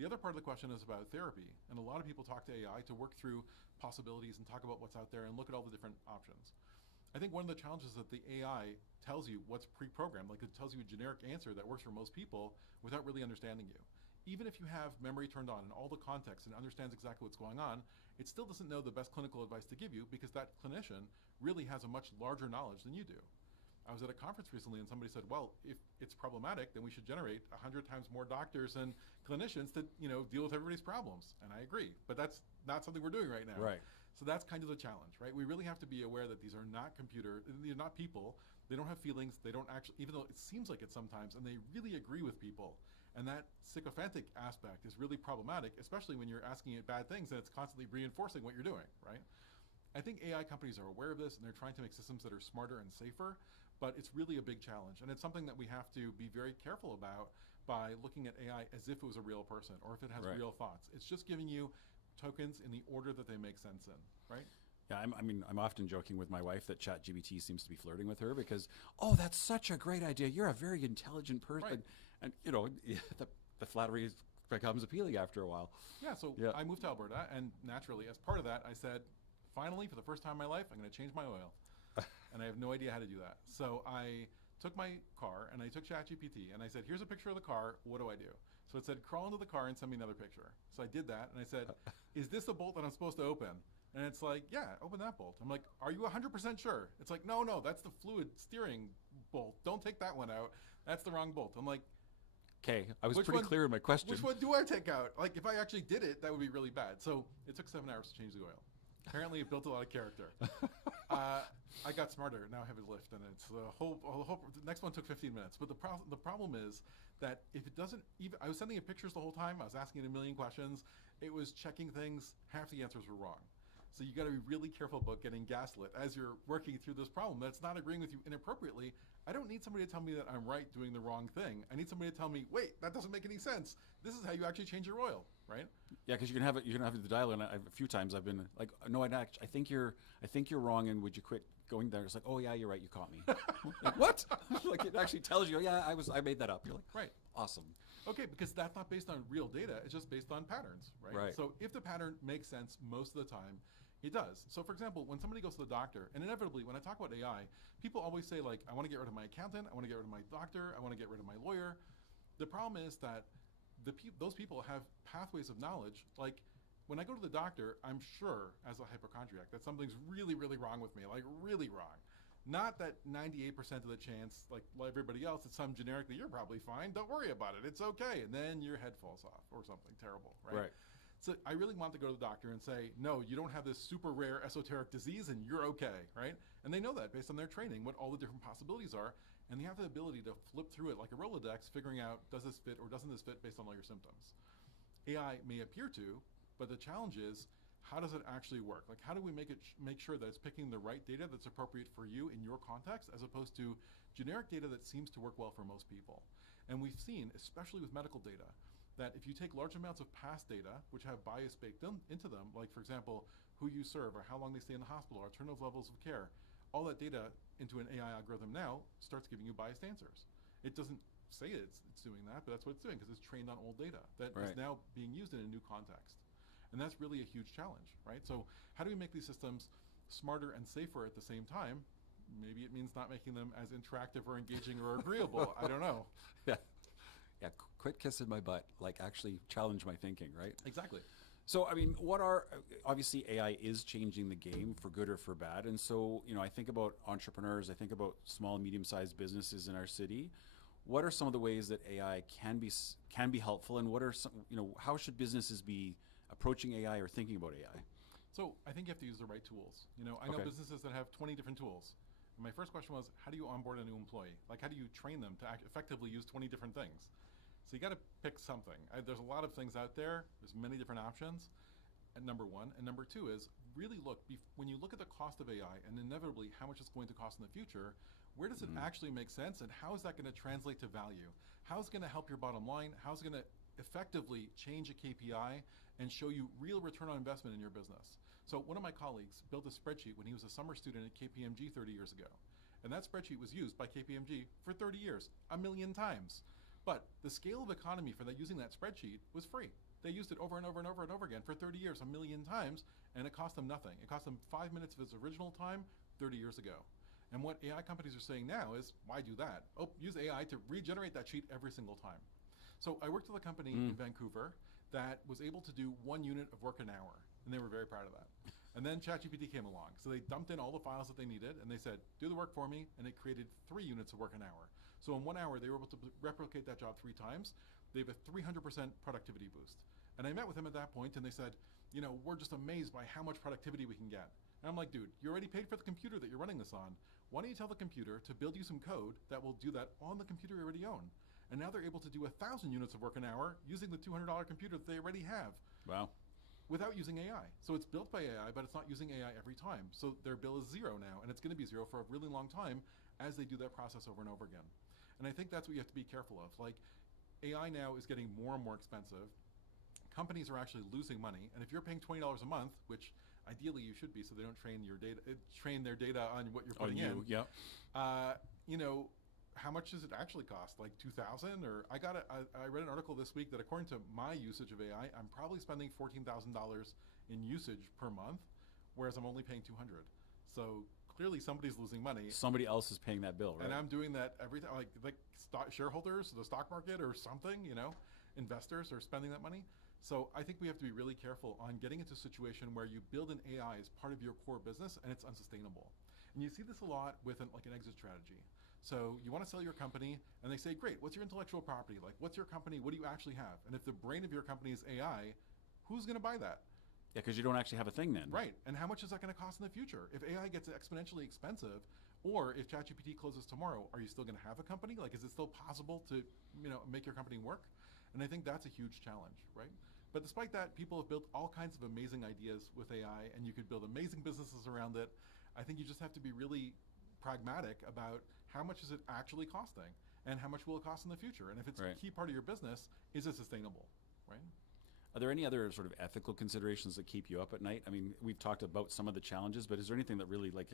The other part of the question is about therapy, and a lot of people talk to AI to work through possibilities and talk about what's out there and look at all the different options. I think one of the challenges is that the AI tells you what's pre-programmed, like it tells you a generic answer that works for most people without really understanding you. Even if you have memory turned on and all the context and understands exactly what's going on, it still doesn't know the best clinical advice to give you because that clinician really has a much larger knowledge than you do. I was at a conference recently and somebody said, well, if it's problematic, then we should generate 100 times more doctors and clinicians to deal with everybody's problems. And I agree, but that's not something we're doing right now. Right. So that's kind of the challenge, right? We really have to be aware that these are not they're not people. They don't have feelings. They don't actually, even though it seems like it sometimes, and they really agree with people. And that sycophantic aspect is really problematic, especially when you're asking it bad things and it's constantly reinforcing what you're doing, right? I think AI companies are aware of this and they're trying to make systems that are smarter and safer, but it's really a big challenge. And it's something that we have to be very careful about by looking at AI as if it was a real person or if it has real thoughts. It's just giving you tokens in the order that they make sense in, right? Yeah, I'm often joking with my wife that ChatGPT seems to be flirting with her because, oh, that's such a great idea. You're a very intelligent person. Right. And, the flattery becomes appealing after a while. Yeah, so I moved to Alberta, and naturally, as part of that, I said, finally, for the first time in my life, I'm going to change my oil. And I have no idea how to do that. So I took my car, and I took ChatGPT, and I said, here's a picture of the car. What do I do? So it said, crawl into the car and send me another picture. So I did that, and I said, is this the bolt that I'm supposed to open? And it's like, yeah, open that bolt. I'm like, are you 100% sure? It's like, no, that's the fluid steering bolt. Don't take that one out. That's the wrong bolt. I'm like, okay, I was pretty clear in my question. Which one do I take out? Like, if I actually did it, that would be really bad. So it took 7 hours to change the oil. Apparently, it built a lot of character. I got smarter. Now I have a lift, and it's the the next one took 15 minutes. But the problem is that if it doesn't even, I was sending it pictures the whole time. I was asking it a million questions. It was checking things. Half the answers were wrong. So you got to be really careful about getting gaslit as you're working through this problem. That's not agreeing with you inappropriately. I don't need somebody to tell me that I'm right doing the wrong thing. I need somebody to tell me, wait, that doesn't make any sense. This is how you actually change your oil, right? Yeah, because you can have the dial, and a few times I've been like, no, I think you're wrong, and would you quit going there? It's like, oh yeah, you're right, you caught me. Like, what? Like it actually tells you, yeah, I made that up. You're like, right, awesome. Okay, because that's not based on real data. It's just based on patterns, right? Right. So if the pattern makes sense most of the time, it does. So for example, when somebody goes to the doctor, and inevitably when I talk about AI, people always say like, I want to get rid of my accountant, I want to get rid of my doctor, I want to get rid of my lawyer. The problem is that those people have pathways of knowledge. Like when I go to the doctor, I'm sure as a hypochondriac that something's really, really wrong with me, like really wrong. Not that 98% of the chance, like everybody else, it's some generically, you're probably fine, don't worry about it, it's okay. And then your head falls off or something terrible, right? Right. So I really want to go to the doctor and say, no, you don't have this super rare esoteric disease and you're okay, right? And they know that based on their training, what all the different possibilities are. And they have the ability to flip through it like a Rolodex, figuring out, does this fit or doesn't this fit based on all your symptoms? AI may appear to, but the challenge is, how does it actually work? Like, how do we make sure that it's picking the right data that's appropriate for you in your context, as opposed to generic data that seems to work well for most people? And we've seen, especially with medical data, that if you take large amounts of past data, which have bias baked into them, like for example, who you serve or how long they stay in the hospital or alternative levels of care, all that data into an AI algorithm now starts giving you biased answers. It doesn't say it's doing that, but that's what it's doing because it's trained on old data that is now being used in a new context. And that's really a huge challenge, right? So how do we make these systems smarter and safer at the same time? Maybe it means not making them as interactive or engaging or agreeable. I don't know. Yeah. Yeah, quit kissing my butt. Like, actually challenge my thinking, right? Exactly. So, I mean, obviously AI is changing the game for good or for bad. And so, I think about entrepreneurs, I think about small and medium-sized businesses in our city. What are some of the ways that AI can be helpful, and what are some, how should businesses be approaching AI or thinking about AI? So I think you have to use the right tools. I know businesses that have 20 different tools. And my first question was, how do you onboard a new employee? Like, how do you train them to effectively use 20 different things? So you got to pick something. There's a lot of things out there. There's many different options. And number one. And number two is really look, when you look at the cost of AI and inevitably how much it's going to cost in the future, where does it actually make sense, and how is that going to translate to value? How is it going to help your bottom line? How is it going to effectively change a KPI and show you real return on investment in your business? So one of my colleagues built a spreadsheet when he was a summer student at KPMG 30 years ago. And that spreadsheet was used by KPMG for 30 years, 1,000,000 times. But the scale of economy for using that spreadsheet was free. They used it over and over and over and over again for 30 years, 1,000,000 times, and it cost them nothing. It cost them 5 minutes of its original time 30 years ago. And what AI companies are saying now is, why do that? Oh, use AI to regenerate that sheet every single time. So I worked with a company in Vancouver that was able to do 1 unit of work an hour, and they were very proud of that. And then ChatGPT came along. So they dumped in all the files that they needed, and they said, do the work for me, and it created 3 units of work an hour. So in 1 hour, they were able to replicate that job 3 times. They have a 300% productivity boost. And I met with them at that point, and they said, we're just amazed by how much productivity we can get. And I'm like, dude, you already paid for the computer that you're running this on. Why don't you tell the computer to build you some code that will do that on the computer you already own? And now they're able to do 1,000 units of work an hour using the $200 computer that they already have. Wow. Without using AI. So it's built by AI, but it's not using AI every time. So their bill is 0 now, and it's going to be 0 for a really long time as they do that process over and over again. And I think that's what you have to be careful of. Like, AI now is getting more and more expensive. Companies are actually losing money, and if you're paying $20 a month, which ideally you should be, so they don't train their data on what you're putting in. Yeah. How much does it actually cost? Like $2,000? Or I read an article this week that according to my usage of AI, I'm probably spending $14,000 in usage per month, whereas I'm only paying $200. So clearly somebody's losing money. Somebody else is paying that bill, right? And I'm doing that every time, like shareholders, the stock market or something, investors are spending that money. So I think we have to be really careful on getting into a situation where you build an AI as part of your core business and it's unsustainable. And you see this a lot with an exit strategy. So you want to sell your company and they say, great, what's your intellectual property? Like, what's your company? What do you actually have? And if the brain of your company is AI, who's going to buy that? Yeah, because you don't actually have a thing then. Right. And how much is that going to cost in the future? If AI gets exponentially expensive, or if ChatGPT closes tomorrow, are you still going to have a company? Like, is it still possible to, make your company work? And I think that's a huge challenge, right? But despite that, people have built all kinds of amazing ideas with AI, and you could build amazing businesses around it. I think you just have to be really pragmatic about how much is it actually costing, and how much will it cost in the future? And if it's a key part of your business, is it sustainable, right? Are there any other sort of ethical considerations that keep you up at night? I mean, we've talked about some of the challenges, but is there anything that really, like,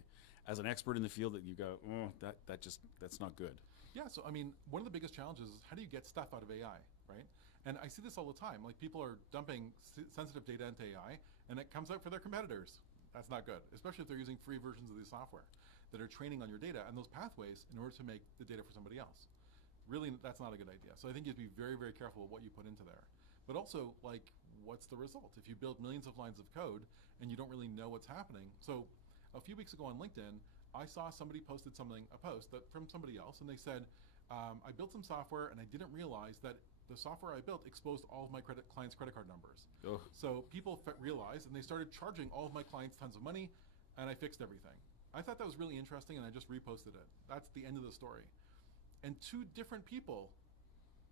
as an expert in the field, that you go, oh, that's not good? Yeah, so I mean, one of the biggest challenges is how do you get stuff out of AI, right? And I see this all the time. Like, people are dumping sensitive data into AI, and it comes out for their competitors. That's not good, especially if they're using free versions of the software that are training on your data and those pathways in order to make the data for somebody else. Really, that's not a good idea. So I think you have to be very, very careful with what you put into there. But also, like, what's the result? If you build millions of lines of code and you don't really know what's happening. So a few weeks ago on LinkedIn, I saw somebody posted a post from somebody else, and they said, I built some software and I didn't realize that the software I built exposed all of my clients' credit card numbers. Ugh. So people realized, and they started charging all of my clients tons of money, and I fixed everything. I thought that was really interesting, and I just reposted it. That's the end of the story. And 2 different people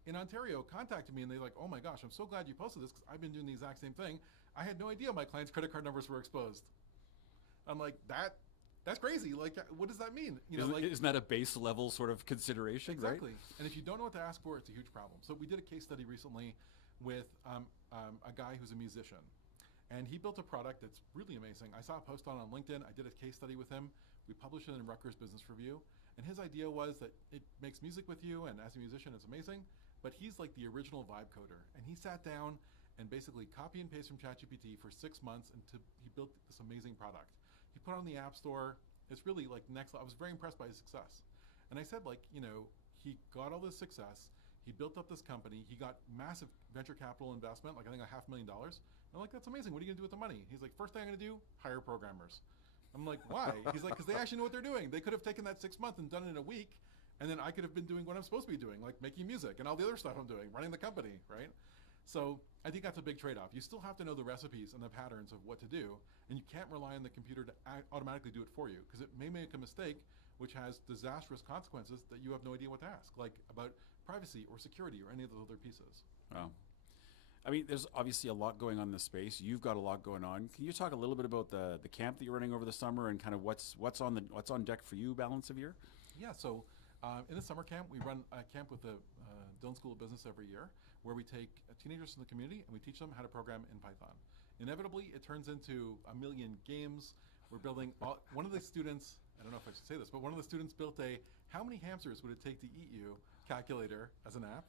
in Ontario contacted me, and they're like, oh my gosh, I'm so glad you posted this, because I've been doing the exact same thing. I had no idea my clients' credit card numbers were exposed. I'm like, that's crazy. Like, what does that mean? Isn't that a base level sort of consideration? Exactly. Right? And if you don't know what to ask for, it's a huge problem. So we did a case study recently with a guy who's a musician. And he built a product that's really amazing. I saw a post on LinkedIn. I did a case study with him. We published it in Rutgers Business Review. And his idea was that it makes music with you, and as a musician, it's amazing. But he's like the original vibe coder. And he sat down and basically copy and paste from ChatGPT for 6 months, and he built this amazing product. He put it on the App Store. It's really like next level. I was very impressed by his success. And I said, like, he got all this success. He built up this company. He got massive venture capital investment, like I think $500,000. I'm like, that's amazing. What are you going to do with the money? He's like, first thing I'm going to do, hire programmers. I'm like, why? He's like, because they actually know what they're doing. They could have taken that 6 months and done it in a week, and then I could have been doing what I'm supposed to be doing, like making music and all the other stuff I'm doing, running the company, right? So I think that's a big trade-off. You still have to know the recipes and the patterns of what to do, and you can't rely on the computer to automatically do it for you, because it may make a mistake which has disastrous consequences that you have no idea what to ask, like about privacy or security or any of those other pieces. Wow. I mean, there's obviously a lot going on in this space. You've got a lot going on. Can you talk a little bit about the camp that you're running over the summer and kind of what's on deck for you balance of year? Yeah, so in the summer camp, we run a camp with the Dhillon School of Business every year, where we take teenagers from the community and we teach them how to program in Python. Inevitably, it turns into a million games. We're building, one of the students, I don't know if I should say this, but one of the students built a how many hamsters would it take to eat you calculator as an app.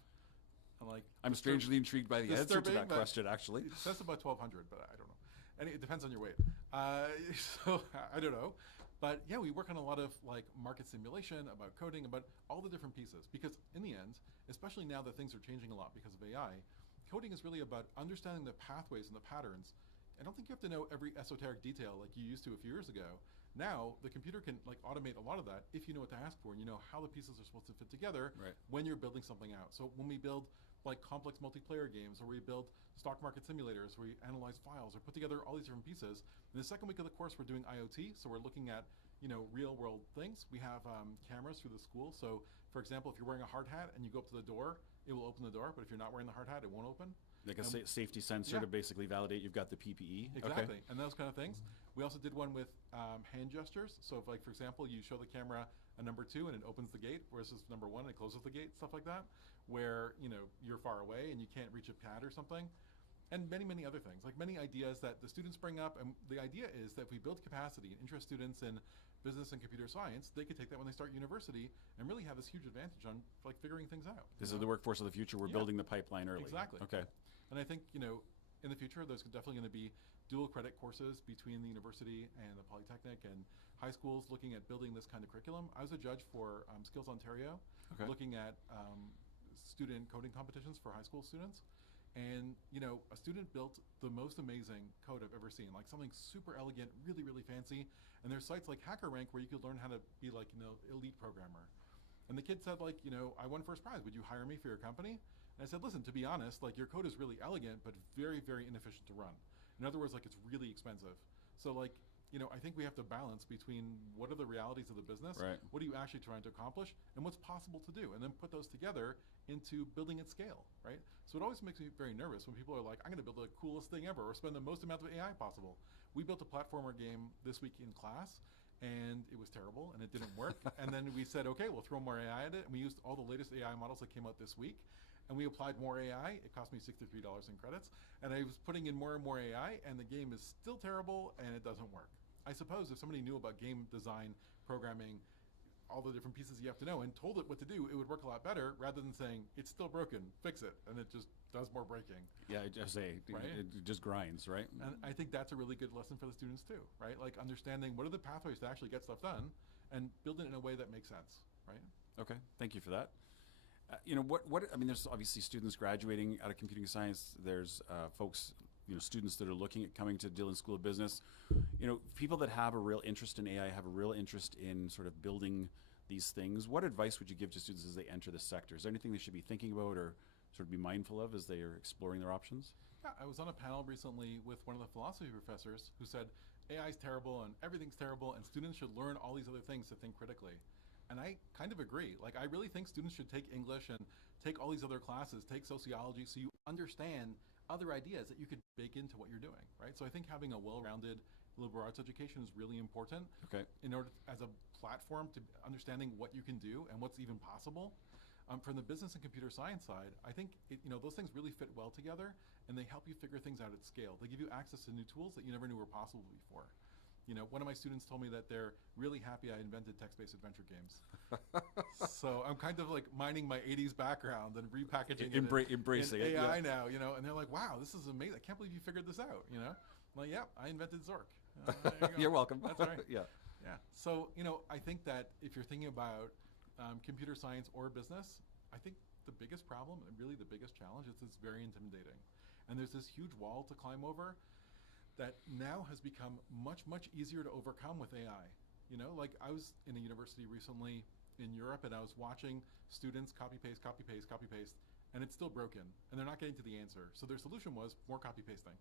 I'm strangely intrigued by the answer to that question, actually. It says about 1,200, but I don't know. And it depends on your weight. So I don't know. But yeah, we work on a lot of like market simulation, about coding, about all the different pieces. Because in the end, especially now that things are changing a lot because of AI, coding is really about understanding the pathways and the patterns. I don't think you have to know every esoteric detail like you used to a few years ago. Now, the computer can like automate a lot of that if you know what to ask for and you know how the pieces are supposed to fit together when you're building something out. So when we build like complex multiplayer games, or we build stock market simulators, where we analyze files or put together all these different pieces. In the second week of the course, we're doing IoT, so we're looking at real world things. We have cameras through the school. So for example, if you're wearing a hard hat and you go up to the door, it will open the door, but if you're not wearing the hard hat, it won't open. Like a safety sensor to basically validate you've got the PPE. Exactly, and those kind of things. We also did one with hand gestures. So if, like, for example, you show the camera a number 2 and it opens the gate, versus number 1 and it closes the gate, stuff like that, where you're far away and you can't reach a pad or something. And many, many other things, like many ideas that the students bring up. And the idea is that if we build capacity and interest students in business and computer science, they could take that when they start university and really have this huge advantage on like figuring things out. This is the workforce of the future. We're building the pipeline early. Exactly. Okay. And I think, in the future, there's definitely going to be dual credit courses between the university and the Polytechnic and high schools looking at building this kind of curriculum. I was a judge for Skills Ontario, looking at student coding competitions for high school students. And, a student built the most amazing code I've ever seen, like something super elegant, really, really fancy. And there's sites like HackerRank where you could learn how to be like, elite programmer. And the kid said, like, I won first prize. Would you hire me for your company? And I said, listen, to be honest, like your code is really elegant, but very, very inefficient to run. In other words, like it's really expensive. So like, I think we have to balance between what are the realities of the business, what are you actually trying to accomplish, and what's possible to do, and then put those together into building at scale, right? So it always makes me very nervous when people are like, I'm gonna build the coolest thing ever, or spend the most amount of AI possible. We built a platformer game this week in class, and it was terrible, and it didn't work. And then we said, okay, we'll throw more AI at it, and we used all the latest AI models that came out this week. And we applied more AI. It cost me $63 in credits. And I was putting in more and more AI, and the game is still terrible, and it doesn't work. I suppose if somebody knew about game design, programming, all the different pieces you have to know, and told it what to do, it would work a lot better, rather than saying, it's still broken, fix it, and it just does more breaking. Yeah, I just say, it just grinds, right? And I think that's a really good lesson for the students too, right? Like understanding what are the pathways to actually get stuff done, and build it in a way that makes sense, right? Okay, thank you for that. I mean, there's obviously students graduating out of computing science. There's folks, students that are looking at coming to Dhillon School of Business. People that have a real interest in AI, have a real interest in sort of building these things. What advice would you give to students as they enter the sector? Is there anything they should be thinking about or sort of be mindful of as they are exploring their options? Yeah, I was on a panel recently with one of the philosophy professors who said AI is terrible and everything's terrible and students should learn all these other things to think critically. And I kind of agree. Like, I really think students should take English and take all these other classes, take sociology, so you understand other ideas that you could bake into what you're doing, right? So I think having a well-rounded liberal arts education is really important. Okay. In order, as a platform to understanding what you can do and what's even possible. From the business and computer science side, I think those things really fit well together, and they help you figure things out at scale. They give you access to new tools that you never knew were possible before. One of my students told me that they're really happy I invented text-based adventure games. So I'm kind of like mining my 80s background and repackaging embracing it in AI it, now, and they're like, wow, this is amazing. I can't believe you figured this out, I'm like, yeah, I invented Zork. There you You're welcome. That's all right. Yeah. Yeah. So, I think that if you're thinking about computer science or business, I think the biggest problem and really the biggest challenge is it's very intimidating. And there's this huge wall to climb over that now has become much, much easier to overcome with AI. You know, like I was in a university recently in Europe and I was watching students copy paste, and it's still broken and they're not getting to the answer. So their solution was more copy pasting.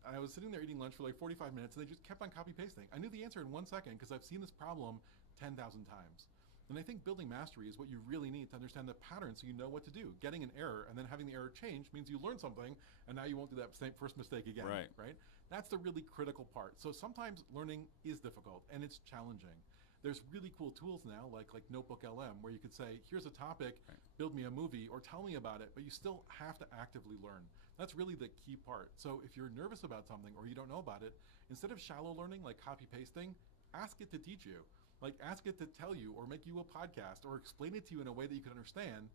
I was sitting there eating lunch for like 45 minutes and they just kept on copy pasting. I knew the answer in 1 second because I've seen this problem 10,000 times. And I think building mastery is what you really need to understand the pattern so you know what to do. Getting an error and then having the error change means you learn something and now you won't do that same first mistake again, right? That's the really critical part. So sometimes learning is difficult and it's challenging. There's really cool tools now like Notebook LM where you could say, here's a topic, build me a movie or tell me about it, but you still have to actively learn. That's really the key part. So if you're nervous about something or you don't know about it, instead of shallow learning like copy pasting, ask it to teach you. Like ask it to tell you or make you a podcast or explain it to you in a way that you can understand.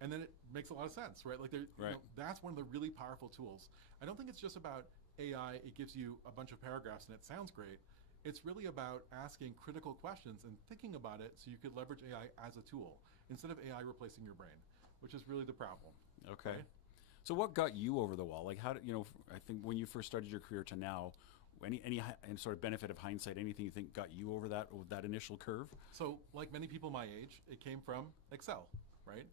And then it makes a lot of sense, right? Like you know, that's one of the really powerful tools. I don't think it's just about AI, it gives you a bunch of paragraphs and it sounds great. It's really about asking critical questions and thinking about it so you could leverage AI as a tool instead of AI replacing your brain, which is really the problem. Okay. Right? So what got you over the wall? Like how did, you know, I think when you first started your career to now, any sort of benefit of hindsight, anything you think got you over that initial curve? So like many people my age, it came from Excel, right?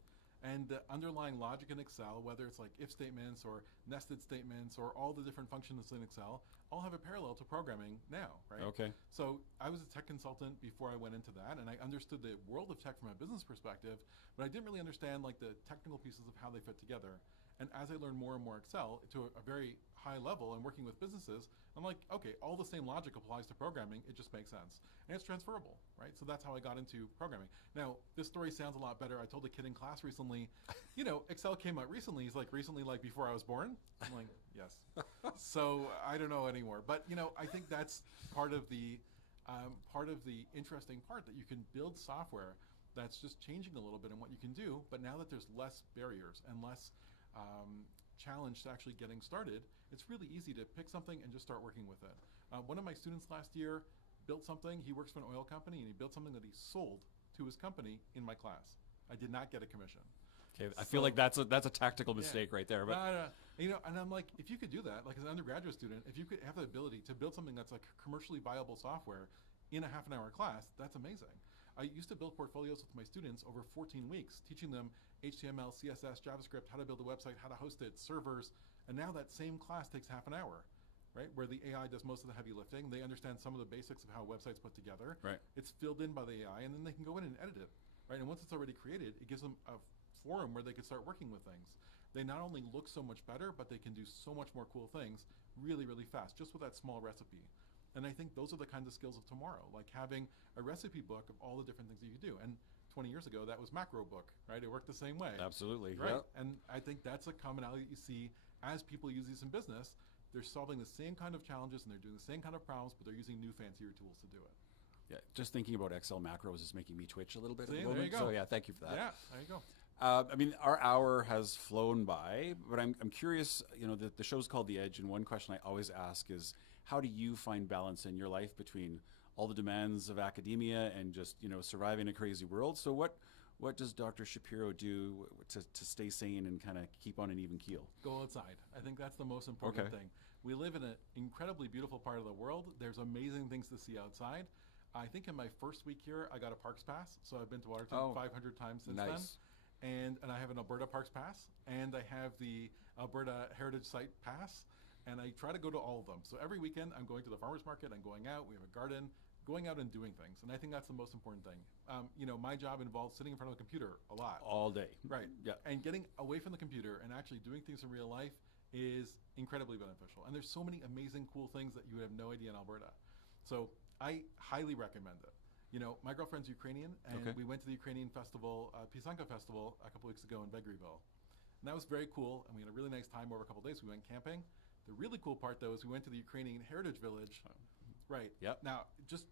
And the underlying logic in Excel, whether it's like if statements or nested statements or all the different functions in Excel, all have a parallel to programming now, right? Okay. So I was a tech consultant before I went into that, and I understood the world of tech from a business perspective, but I didn't really understand like the technical pieces of how they fit together. And as I learned more and more Excel to a very high level and working with businesses, I'm like, okay, all the same logic applies to programming. It just makes sense. And it's transferable, right? So that's how I got into programming. Now, this story sounds a lot better. I told a kid in class recently, you know, Excel came out recently. He's like, recently, like before I was born? I'm like, yes. So I don't know anymore. But, you know, I think that's part of the interesting part that you can build software that's just changing a little bit in what you can do. But now that there's less barriers and less challenge to actually getting started, it's really easy to pick something and just start working with it. One of my students last year built something. He works for an oil company and he built something that he sold to his company in my class. I did not get a commission. Okay, I feel like that's a tactical mistake right there. But no. You know, and I'm like, if you could do that, like as an undergraduate student, if you could have the ability to build something that's like commercially viable software in a half an hour class, that's amazing. I used to build portfolios with my students over 14 weeks, teaching them HTML, CSS, JavaScript, how to build a website, how to host it, servers, and now that same class takes half an hour, right? Where the AI does most of the heavy lifting. They understand some of the basics of how a website's put together. Right. It's filled in by the AI, and then they can go in and edit it, right? And once it's already created, it gives them a forum where they can start working with things. They not only look so much better, but they can do so much more cool things really, really fast, just with that small recipe. And I think those are the kinds of skills of tomorrow, like having a recipe book of all the different things that you do. And 20 years ago, that was macro book, right? It worked the same way. Absolutely, right? Yep. And I think that's a commonality that you see as people use these in business. They're solving the same kind of challenges and they're doing the same kind of problems, but they're using new, fancier tools to do it. Yeah, just thinking about Excel macros is making me twitch a little bit See, at the moment. there you go. So yeah, thank you for that. Yeah, there you go. I mean, our hour has flown by, but I'm curious, you know, the show's called The Edge, and one question I always ask is, how do you find balance in your life between all the demands of academia and just, you know, surviving a crazy world? So what does Dr. Shapiro do to stay sane and kind of keep on an even keel? Go outside. I think that's the most important thing. We live in an incredibly beautiful part of the world. There's amazing things to see outside. I think in my first week here, I got a Parks Pass, so I've been to Watertown 500 times since then. And I have an Alberta Parks Pass, and I have the Alberta Heritage Site Pass, and I try to go to all of them. So every weekend, I'm going to the farmer's market, I'm going out, we have a garden, going out and doing things. And I think that's the most important thing. You know, my job involves sitting in front of a computer a lot. All day. Right. Yeah. And getting away from the computer and actually doing things in real life is incredibly beneficial. And there's so many amazing, cool things that you have no idea in Alberta. So I highly recommend it. You know, my girlfriend's Ukrainian, and we went to the Ukrainian festival, Pisanka Festival, a couple weeks ago in Vegreville. And that was very cool, and we had a really nice time over a couple days. We went camping. The really cool part, though, is we went to the Ukrainian Heritage Village. Right. Yep. Now, just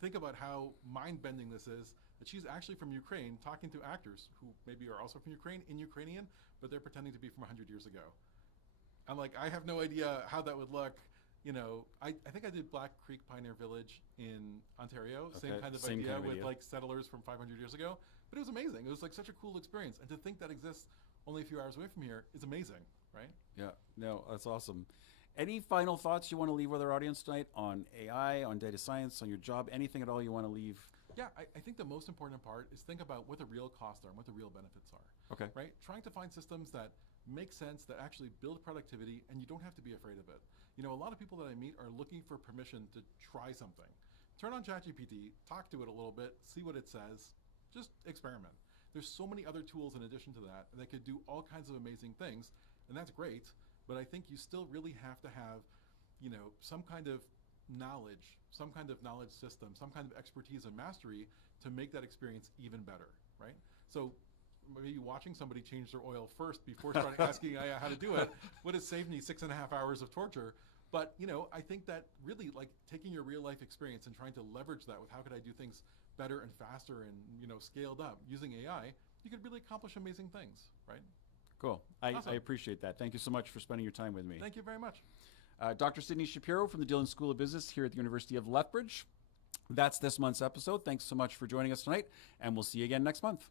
think about how mind-bending this is, that she's actually from Ukraine talking to actors who maybe are also from Ukraine in Ukrainian, but they're pretending to be from 100 years ago. I'm like, I have no idea how that would look. You know, I think I did Black Creek Pioneer Village in Ontario. Same kind of idea with like settlers from 500 years ago. But it was amazing. It was like such a cool experience. And to think that exists only a few hours away from here is amazing, right? Yeah, no, that's awesome. Any final thoughts you want to leave with our audience tonight on AI, on data science, on your job, anything at all you want to leave? Yeah, I think the most important part is think about what the real costs are and what the real benefits are. Okay. Right? Trying to find systems that make sense, that actually build productivity, and you don't have to be afraid of it. You know, a lot of people that I meet are looking for permission to try something. Turn on ChatGPT, talk to it a little bit, see what it says, just experiment. There's so many other tools in addition to that that could do all kinds of amazing things, and that's great, but I think you still really have to have, you know, some kind of knowledge, some kind of knowledge system, some kind of expertise and mastery to make that experience even better, right? So maybe watching somebody change their oil first before starting asking AI how to do it would have saved me 6.5 hours of torture. But, you know, I think that really, like, taking your real life experience and trying to leverage that with how could I do things better and faster and, you know, scaled up using AI, you could really accomplish amazing things, right? Cool. Awesome. I appreciate that. Thank you so much for spending your time with me. Thank you very much. Dr. Sidney Shapiro from the Dhillon School of Business here at the University of Lethbridge. That's this month's episode. Thanks so much for joining us tonight, and we'll see you again next month.